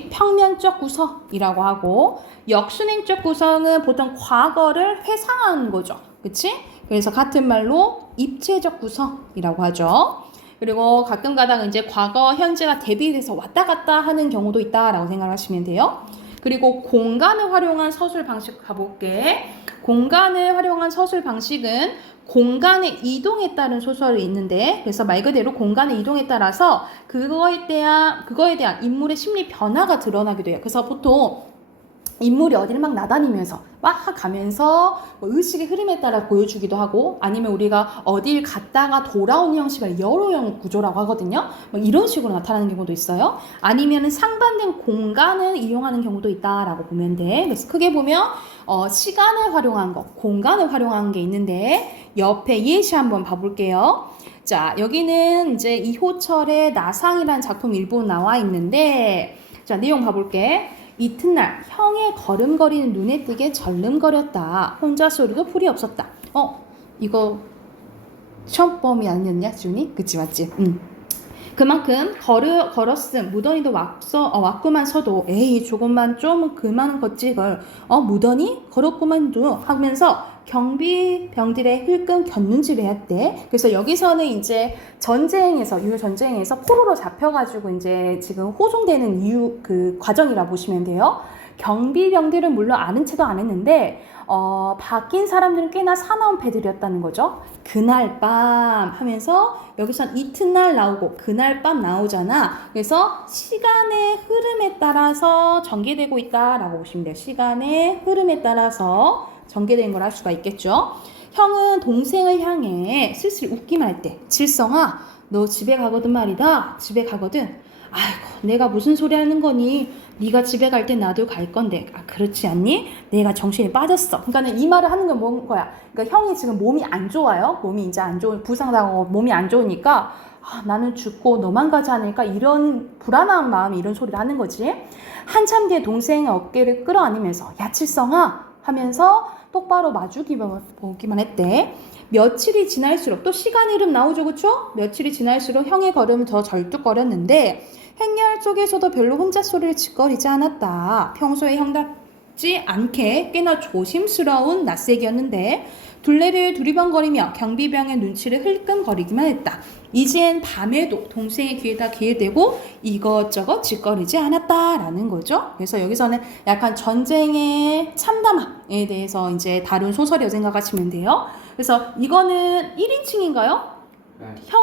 평면적 구성이라고 하고 역순행적 구성은 보통 과거를 회상하는 거죠. 그치? 그래서 같은 말로 입체적 구성이라고 하죠. 그리고 가끔 가다가 이제 과거, 현재가 대비돼서 왔다 갔다 하는 경우도 있다라고 생각하시면 돼요. 그리고 공간을 활용한 서술 방식 가볼게. 공간을 활용한 서술 방식은 공간의 이동에 따른 소설이 있는데 그래서 말 그대로 공간의 이동에 따라서 그거에 대한 인물의 심리 변화가 드러나기도 해요. 그래서 보통 인물이 어디를 막 나다니면서 막 가면서 의식의 흐름에 따라 보여주기도 하고 아니면 우리가 어딜 갔다가 돌아오는 형식을 여로형 구조라고 하거든요. 이런 식으로 나타나는 경우도 있어요. 아니면 상반된 공간을 이용하는 경우도 있다라고 보면 돼. 그래서 크게 보면 시간을 활용한 거, 공간을 활용한 게 있는데 옆에 예시 한번 봐볼게요. 자, 여기는 이제 이호철의 나상이라는 작품 일부 나와 있는데 자, 내용 봐볼게. 이튿날 형의 걸음걸이는 눈에 띄게 절름거렸다. 혼자 소리도 풀이 없었다. 이거 시험범위 아니었냐 지훈이? 그치 맞지? 그만큼 걸었음 무던이도 왔구만 서도 에이 조금만 좀 그만 걷지 걸 무던이 걸었구만도 하면서 경비병들의 힐끔 곁눈질을 했대. 그래서 여기서는 이제 유효 전쟁에서 포로로 잡혀가지고 이제 지금 호송되는 이유 그 과정이라 보시면 돼요. 경비병들은 물론 아는 체도 안 했는데 바뀐 사람들은 꽤나 사나운 패들이었다는 거죠. 그날 밤 하면서 여기선 이튿날 나오고 그날 밤 나오잖아. 그래서 시간의 흐름에 따라서 전개되고 있다라고 보시면 돼요. 시간의 흐름에 따라서 전개된 걸 할 수가 있겠죠. 형은 동생을 향해 슬슬 웃기만 할 때, 칠성아, 너 집에 가거든 말이다. 집에 가거든. 아이고, 내가 무슨 소리 하는 거니? 네가 집에 갈 때 나도 갈 건데. 아, 그렇지 않니? 내가 정신이 빠졌어. 그러니까 이 말을 하는 건 뭔 거야? 그러니까 형이 지금 몸이 안 좋아요. 몸이 이제 안 좋은, 부상당하고 몸이 안 좋으니까 나는 죽고 너만 가지 않을까? 이런 불안한 마음이 이런 소리를 하는 거지. 한참 뒤에 동생의 어깨를 끌어안으면서 야, 칠성아 하면서 똑바로 보기만 했대. 며칠이 지날수록 또 시간의 흐름 나오죠, 그쵸? 며칠이 지날수록 형의 걸음은 더 절뚝거렸는데 행렬 쪽에서도 별로 혼자 소리를 짓거리지 않았다. 평소에 형답지 않게 꽤나 조심스러운 낯색이었는데 둘레를 두리번거리며 경비병의 눈치를 흘끔거리기만 했다. 이젠 밤에도 동생의 귀에다 귀를 대고 이것저것 짓거리지 않았다라는 거죠. 그래서 여기서는 약간 전쟁의 참담함에 대해서 이제 다룬 소설이라고 생각하시면 돼요. 그래서 이거는 1인칭인가요? 네. 형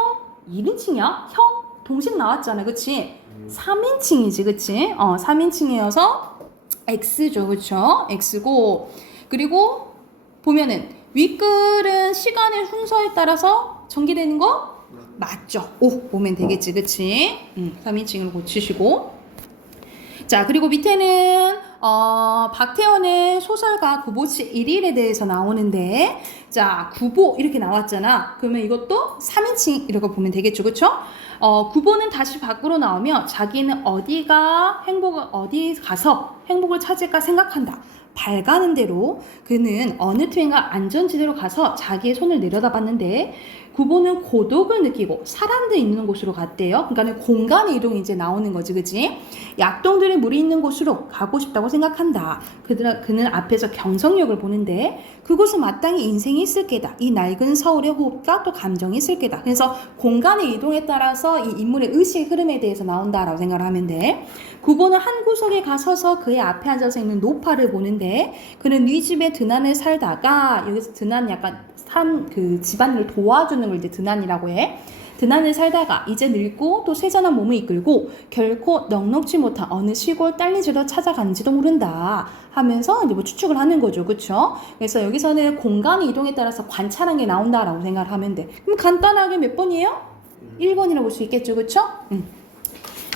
1인칭이야? 형 동식 나왔잖아, 그치? 3인칭이지, 그치? 3인칭이어서 X죠, 그쵸? X고, 그리고 보면은 윗글은 시간의 순서에 따라서 전개되는 거 맞죠? 오, 보면 되겠지, 그치? 3인칭으로 고치시고. 자, 그리고 밑에는 박태원의 소설가 구보치 1일에 대해서 나오는데, 자, 구보 이렇게 나왔잖아. 그러면 이것도 3인칭 이렇게 보면 되겠죠, 그쵸? 구보는 다시 밖으로 나오며 자기는 어디 가서 행복을 찾을까 생각한다. 밝아는 대로 그는 어느 틈인가 안전지대로 가서 자기의 손을 내려다봤는데 구보는 고독을 느끼고 사람들 있는 곳으로 갔대요. 그러니까 공간의 이동이 이제 나오는 거지, 그치? 약동들이 물이 있는 곳으로 가고 싶다고 생각한다. 그는 앞에서 경성역을 보는데 그곳은 마땅히 인생이 있을 게다. 이 낡은 서울의 호흡과 또 감정이 있을 게다. 그래서 공간의 이동에 따라서 이 인물의 의식 흐름에 대해서 나온다라고 생각을 하면 돼. 구보는 한 구석에 가서서 그의 앞에 앉아서 있는 노파를 보는데 그는 네 집에 드난을 살다가 여기서 드난 약간 그 집안일을 도와주는 걸 이제 드난이라고 해. 드난을 살다가 이제 늙고 또 쇠잔한 몸을 이끌고 결코 넉넉지 못한 어느 시골 딸리지로 찾아간지도 모른다 하면서 이제 뭐 추측을 하는 거죠, 그쵸? 그래서 여기서는 공간의 이동에 따라서 관찰한 게 나온다라고 생각을 하면 돼. 그럼 간단하게 몇 번이에요? 1번이라고 볼 수 있겠죠, 그쵸?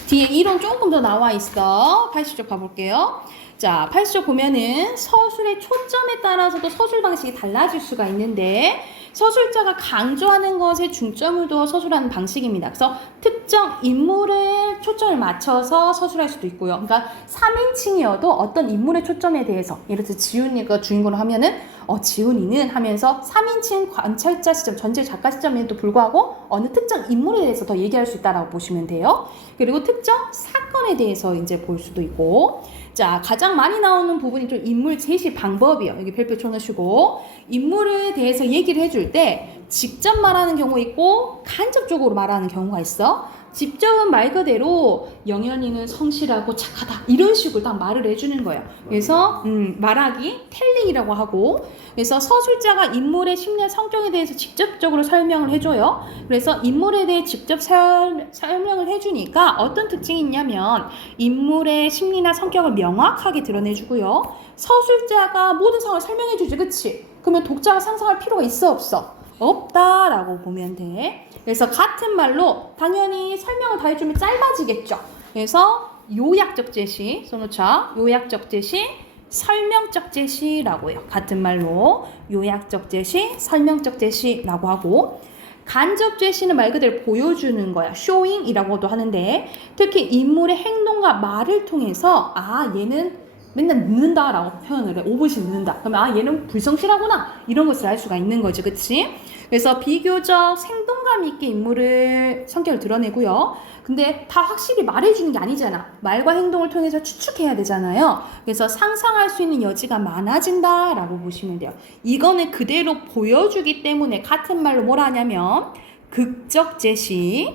뒤에 이론 조금 더 나와 있어. 80쪽 가볼게요. 자, 80쪽 보면은 서술의 초점에 따라서도 서술 방식이 달라질 수가 있는데 서술자가 강조하는 것에 중점을 두어 서술하는 방식입니다. 그래서 특정 인물에 초점을 맞춰서 서술할 수도 있고요. 그러니까 3인칭이어도 어떤 인물의 초점에 대해서 예를 들어 지훈이가 주인공을 하면은 지훈이는 하면서 3인칭 관찰자 시점, 전체 작가 시점에도 불구하고 어느 특정 인물에 대해서 더 얘기할 수 있다라고 보시면 돼요. 그리고 특정 사건에 대해서 이제 볼 수도 있고 자, 가장 많이 나오는 부분이 좀 인물 제시 방법이요. 여기 별표 쳐놓으시고 인물에 대해서 얘기를 해줄 때 직접 말하는 경우 있고 간접적으로 말하는 경우가 있어. 직접은 말 그대로 영현이는 성실하고 착하다 이런 식으로 딱 말을 해주는 거예요. 그래서 말하기 텔링이라고 하고 그래서 서술자가 인물의 심리와 성격에 대해서 직접적으로 설명을 해줘요. 그래서 인물에 대해 직접 설명을 해주니까 어떤 특징이 있냐면 인물의 심리나 성격을 명확하게 드러내주고요. 서술자가 모든 상황을 설명해주지, 그치? 그러면 독자가 상상할 필요가 있어, 없어? 없다라고 보면 돼. 그래서 같은 말로 당연히 설명을 다 해주면 짧아지겠죠. 그래서 요약적 제시, 써놓자. 요약적 제시, 설명적 제시라고 해요. 같은 말로 요약적 제시, 설명적 제시라고 하고 간접 제시는 말 그대로 보여주는 거야. 쇼잉이라고도 하는데 특히 인물의 행동과 말을 통해서 얘는 맨날 늦는다라고 표현을 해. 5분씩 늦는다. 그러면 아 얘는 불성실하구나 이런 것을 알 수가 있는 거지, 그치? 그래서 비교적 생동감 있게 인물을 성격을 드러내고요. 근데 다 확실히 말해주는 게 아니잖아. 말과 행동을 통해서 추측해야 되잖아요. 그래서 상상할 수 있는 여지가 많아진다라고 보시면 돼요. 이거는 그대로 보여주기 때문에 같은 말로 뭐라 하냐면 극적 제시,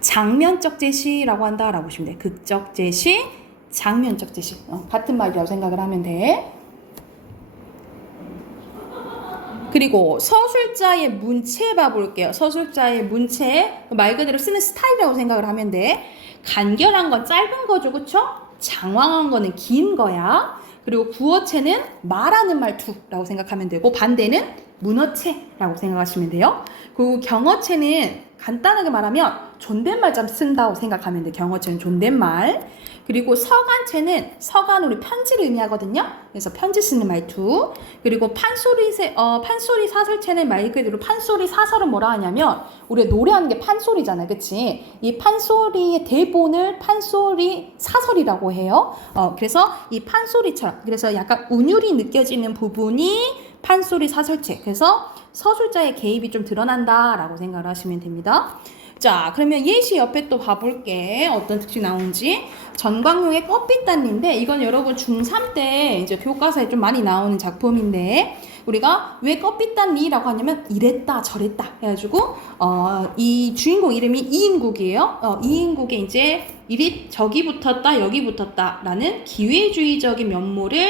장면적 제시라고 한다라고 보시면 돼요. 극적 제시, 장면적 제시. 같은 말이라고 생각을 하면 돼. 그리고 서술자의 문체 봐볼게요. 서술자의 문체, 말 그대로 쓰는 스타일이라고 생각을 하면 돼. 간결한 건 짧은 거죠, 그쵸? 장황한 거는 긴 거야. 그리고 구어체는 말하는 말투라고 생각하면 되고, 반대는 문어체라고 생각하시면 돼요. 그리고 경어체는 간단하게 말하면 존댓말 좀 쓴다고 생각하면 돼. 경어체는 존댓말. 그리고 서간체는 서간 우리 편지를 의미하거든요. 그래서 편지 쓰는 말투. 그리고 판소리 사설체는 말 그대로 판소리 사설은 뭐라 하냐면 우리가 노래하는 게 판소리잖아요, 그치? 이 판소리의 대본을 판소리 사설이라고 해요. 그래서 이 판소리처럼 그래서 약간 운율이 느껴지는 부분이 판소리 사설체. 그래서 서술자의 개입이 좀 드러난다라고 생각을 하시면 됩니다. 자, 그러면 예시 옆에 또 봐볼게. 어떤 특징이 나오는지. 전광용의 껍빗단인데 이건 여러분 중3 때 이제 교과서에 좀 많이 나오는 작품인데 우리가 왜 껍빗단리라고 하냐면 이랬다 저랬다 해가지고 이 주인공 이름이 이인국이에요. 이인국의 이제 이리 저기 붙었다 여기 붙었다 라는 기회주의적인 면모를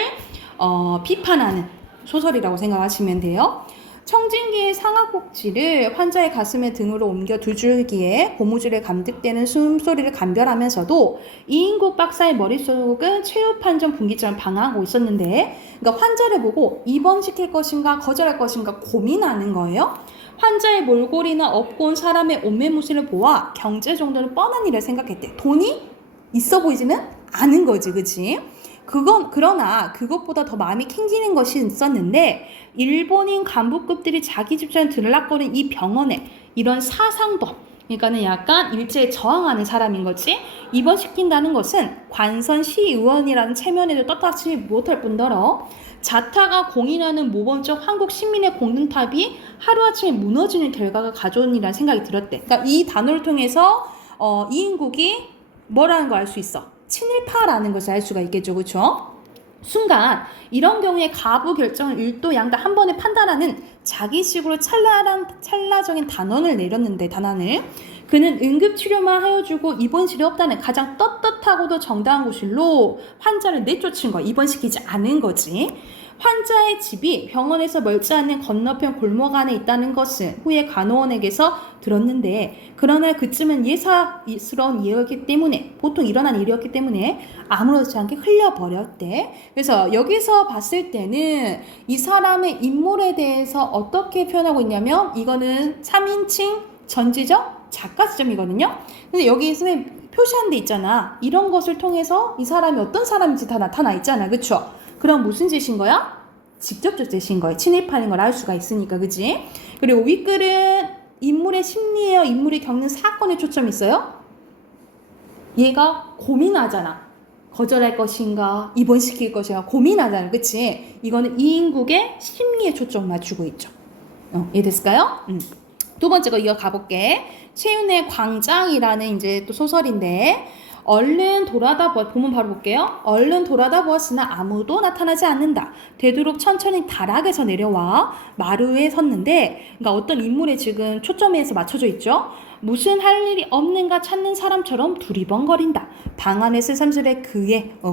비판하는 소설이라고 생각하시면 돼요. 청진기의 상하꼭지를 환자의 가슴에 등으로 옮겨 두 줄기에 고무줄에 감득되는 숨소리를 감별하면서도 이인국 박사의 머릿속은 최후판정 분기점을 방황하고 있었는데 그러니까 환자를 보고 입원시킬 것인가 거절할 것인가 고민하는 거예요. 환자의 몰골이나 업고 온 사람의 옷매무새를 보아 경제 정도는 뻔한 일을 생각했대. 돈이 있어 보이지는 않은 거지, 그치? 그러나 그것보다 더 마음이 캥기는 것이 있었는데 일본인 간부급들이 자기 집처럼 들락거리는 이 병원에 이런 사상법, 그러니까는 약간 일제에 저항하는 사람인 거지. 입원시킨다는 것은 관선 시의원이라는 체면에도 떳떳하지 못할 뿐더러 자타가 공인하는 모범적 한국 시민의 공든탑이 하루아침에 무너지는 결과가 가져온 일이라는 생각이 들었대. 그러니까 이 단어를 통해서 이인국이 뭐라는 걸 알 수 있어. 친일파라는 것을 알 수가 있겠죠, 그렇죠? 순간 이런 경우에 가부 결정을 일도 양다 한 번에 판단하는 자기식으로 찰나적인 단언을 내렸는데 단안을 그는 응급치료만 하여주고 입원실이 없다는 가장 떳떳하고도 정당한 곳일로 환자를 내쫓은 거야. 입원시키지 않은 거지. 환자의 집이 병원에서 멀지 않은 건너편 골목 안에 있다는 것은 후에 간호원에게서 들었는데 그러나 그쯤은 예사스러운 일이었기 때문에 보통 일어난 일이었기 때문에 아무렇지 않게 흘려버렸대. 그래서 여기서 봤을 때는 이 사람의 인물에 대해서 어떻게 표현하고 있냐면 이거는 3인칭 전지적 작가 지점이거든요. 근데 여기 선생님 표시한 데 있잖아. 이런 것을 통해서 이 사람이 어떤 사람인지 다 나타나 있잖아. 그쵸? 그럼 무슨 짓인 거야? 직접적 짓인 거예요. 친일파인 걸 알 수가 있으니까, 그지? 그리고 윗글은 인물의 심리예요. 인물이 겪는 사건에 초점이 있어요. 얘가 고민하잖아. 거절할 것인가, 입원시킬 것인가 고민하잖아. 그치? 이거는 이인국의 심리에 초점 맞추고 있죠. 이해됐을까요? 두 번째 거 이어 가볼게. 최윤의 광장이라는 이제 또 소설인데 얼른 보면 바로 볼게요. 얼른 돌아다 보았으나 아무도 나타나지 않는다. 되도록 천천히 다락에서 내려와 마루에 섰는데 그러니까 어떤 인물에 지금 초점에서 맞춰져 있죠. 무슨 할 일이 없는가 찾는 사람처럼 두리번거린다. 방 안에 새삼스레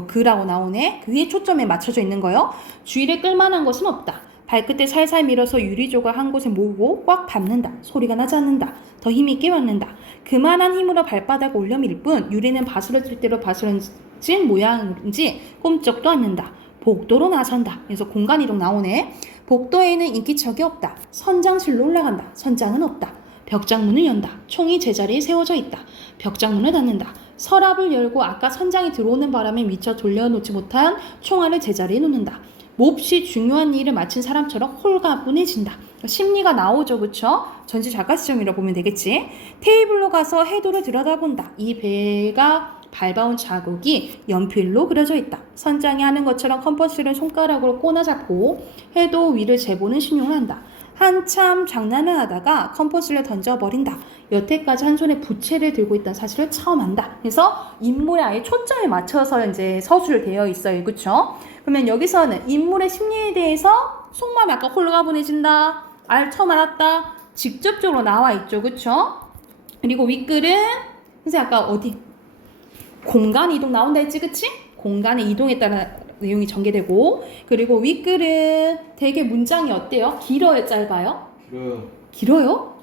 그라고 나오네. 그의 초점에 맞춰져 있는 거예요. 주위를 끌만한 것은 없다. 발끝에 살살 밀어서 유리조각 한 곳에 모으고 꽉 밟는다. 소리가 나지 않는다. 더 힘이 있게 맞는다. 그만한 힘으로 발바닥을 올려밀 뿐 유리는 바스러질 대로 바스러진 모양인지 꼼짝도 않는다. 복도로 나선다. 그래서 공간이동 나오네. 복도에는 인기척이 없다. 선장실로 올라간다. 선장은 없다. 벽장문을 연다. 총이 제자리에 세워져 있다. 벽장문을 닫는다. 서랍을 열고 아까 선장이 들어오는 바람에 미처 돌려놓지 못한 총알을 제자리에 놓는다. 몹시 중요한 일을 마친 사람처럼 홀가분해진다. 심리가 나오죠, 그쵸? 전체 작가 시점이라고 보면 되겠지. 테이블로 가서 해도를 들여다본다. 이 배가 밟아온 자국이 연필로 그려져 있다. 선장이 하는 것처럼 컴퍼스를 손가락으로 꼬나 잡고 해도 위를 재보는 신용을 한다. 한참 장난을 하다가 컴퍼스를 던져버린다. 여태까지 한 손에 부채를 들고 있다는 사실을 처음 안다. 그래서 인물에 아예 초점을 맞춰서 이제 서술되어 있어요. 그쵸? 그러면 여기서는 인물의 심리에 대해서 속마음이 아까 홀가분해진다. 처음 알았다. 직접적으로 나와 있죠. 그쵸? 그리고 윗글은 선생님 아까 어디? 공간 이동 나온다 했지. 그치? 공간의 이동에 따라 내용이 전개되고 그리고 윗글은 되게 문장이 어때요? 길어요? 짧아요? 길어요. 길어요?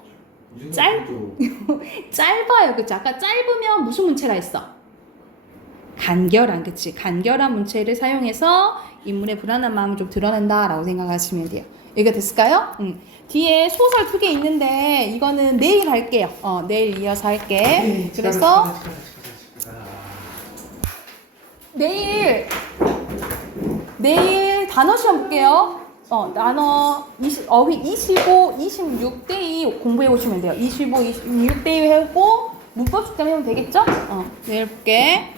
무슨 짧- 소리죠? 짧아요. 그치? 아까 짧으면 무슨 문체라 했어? 간결한, 그치? 간결한 문체를 사용해서 인물의 불안한 마음을 좀 드러낸다 라고 생각하시면 돼요. 이해가 됐을까요? 뒤에 소설 2개 있는데 이거는 내일 할게요. 내일 이어서 할게. 그래서 내일 단어 시험 볼게요. 단어 어휘 25, 26대2 공부해 오시면 돼요. 25, 26대2 하고 문법 숙제 하면 되겠죠? 내일 볼게.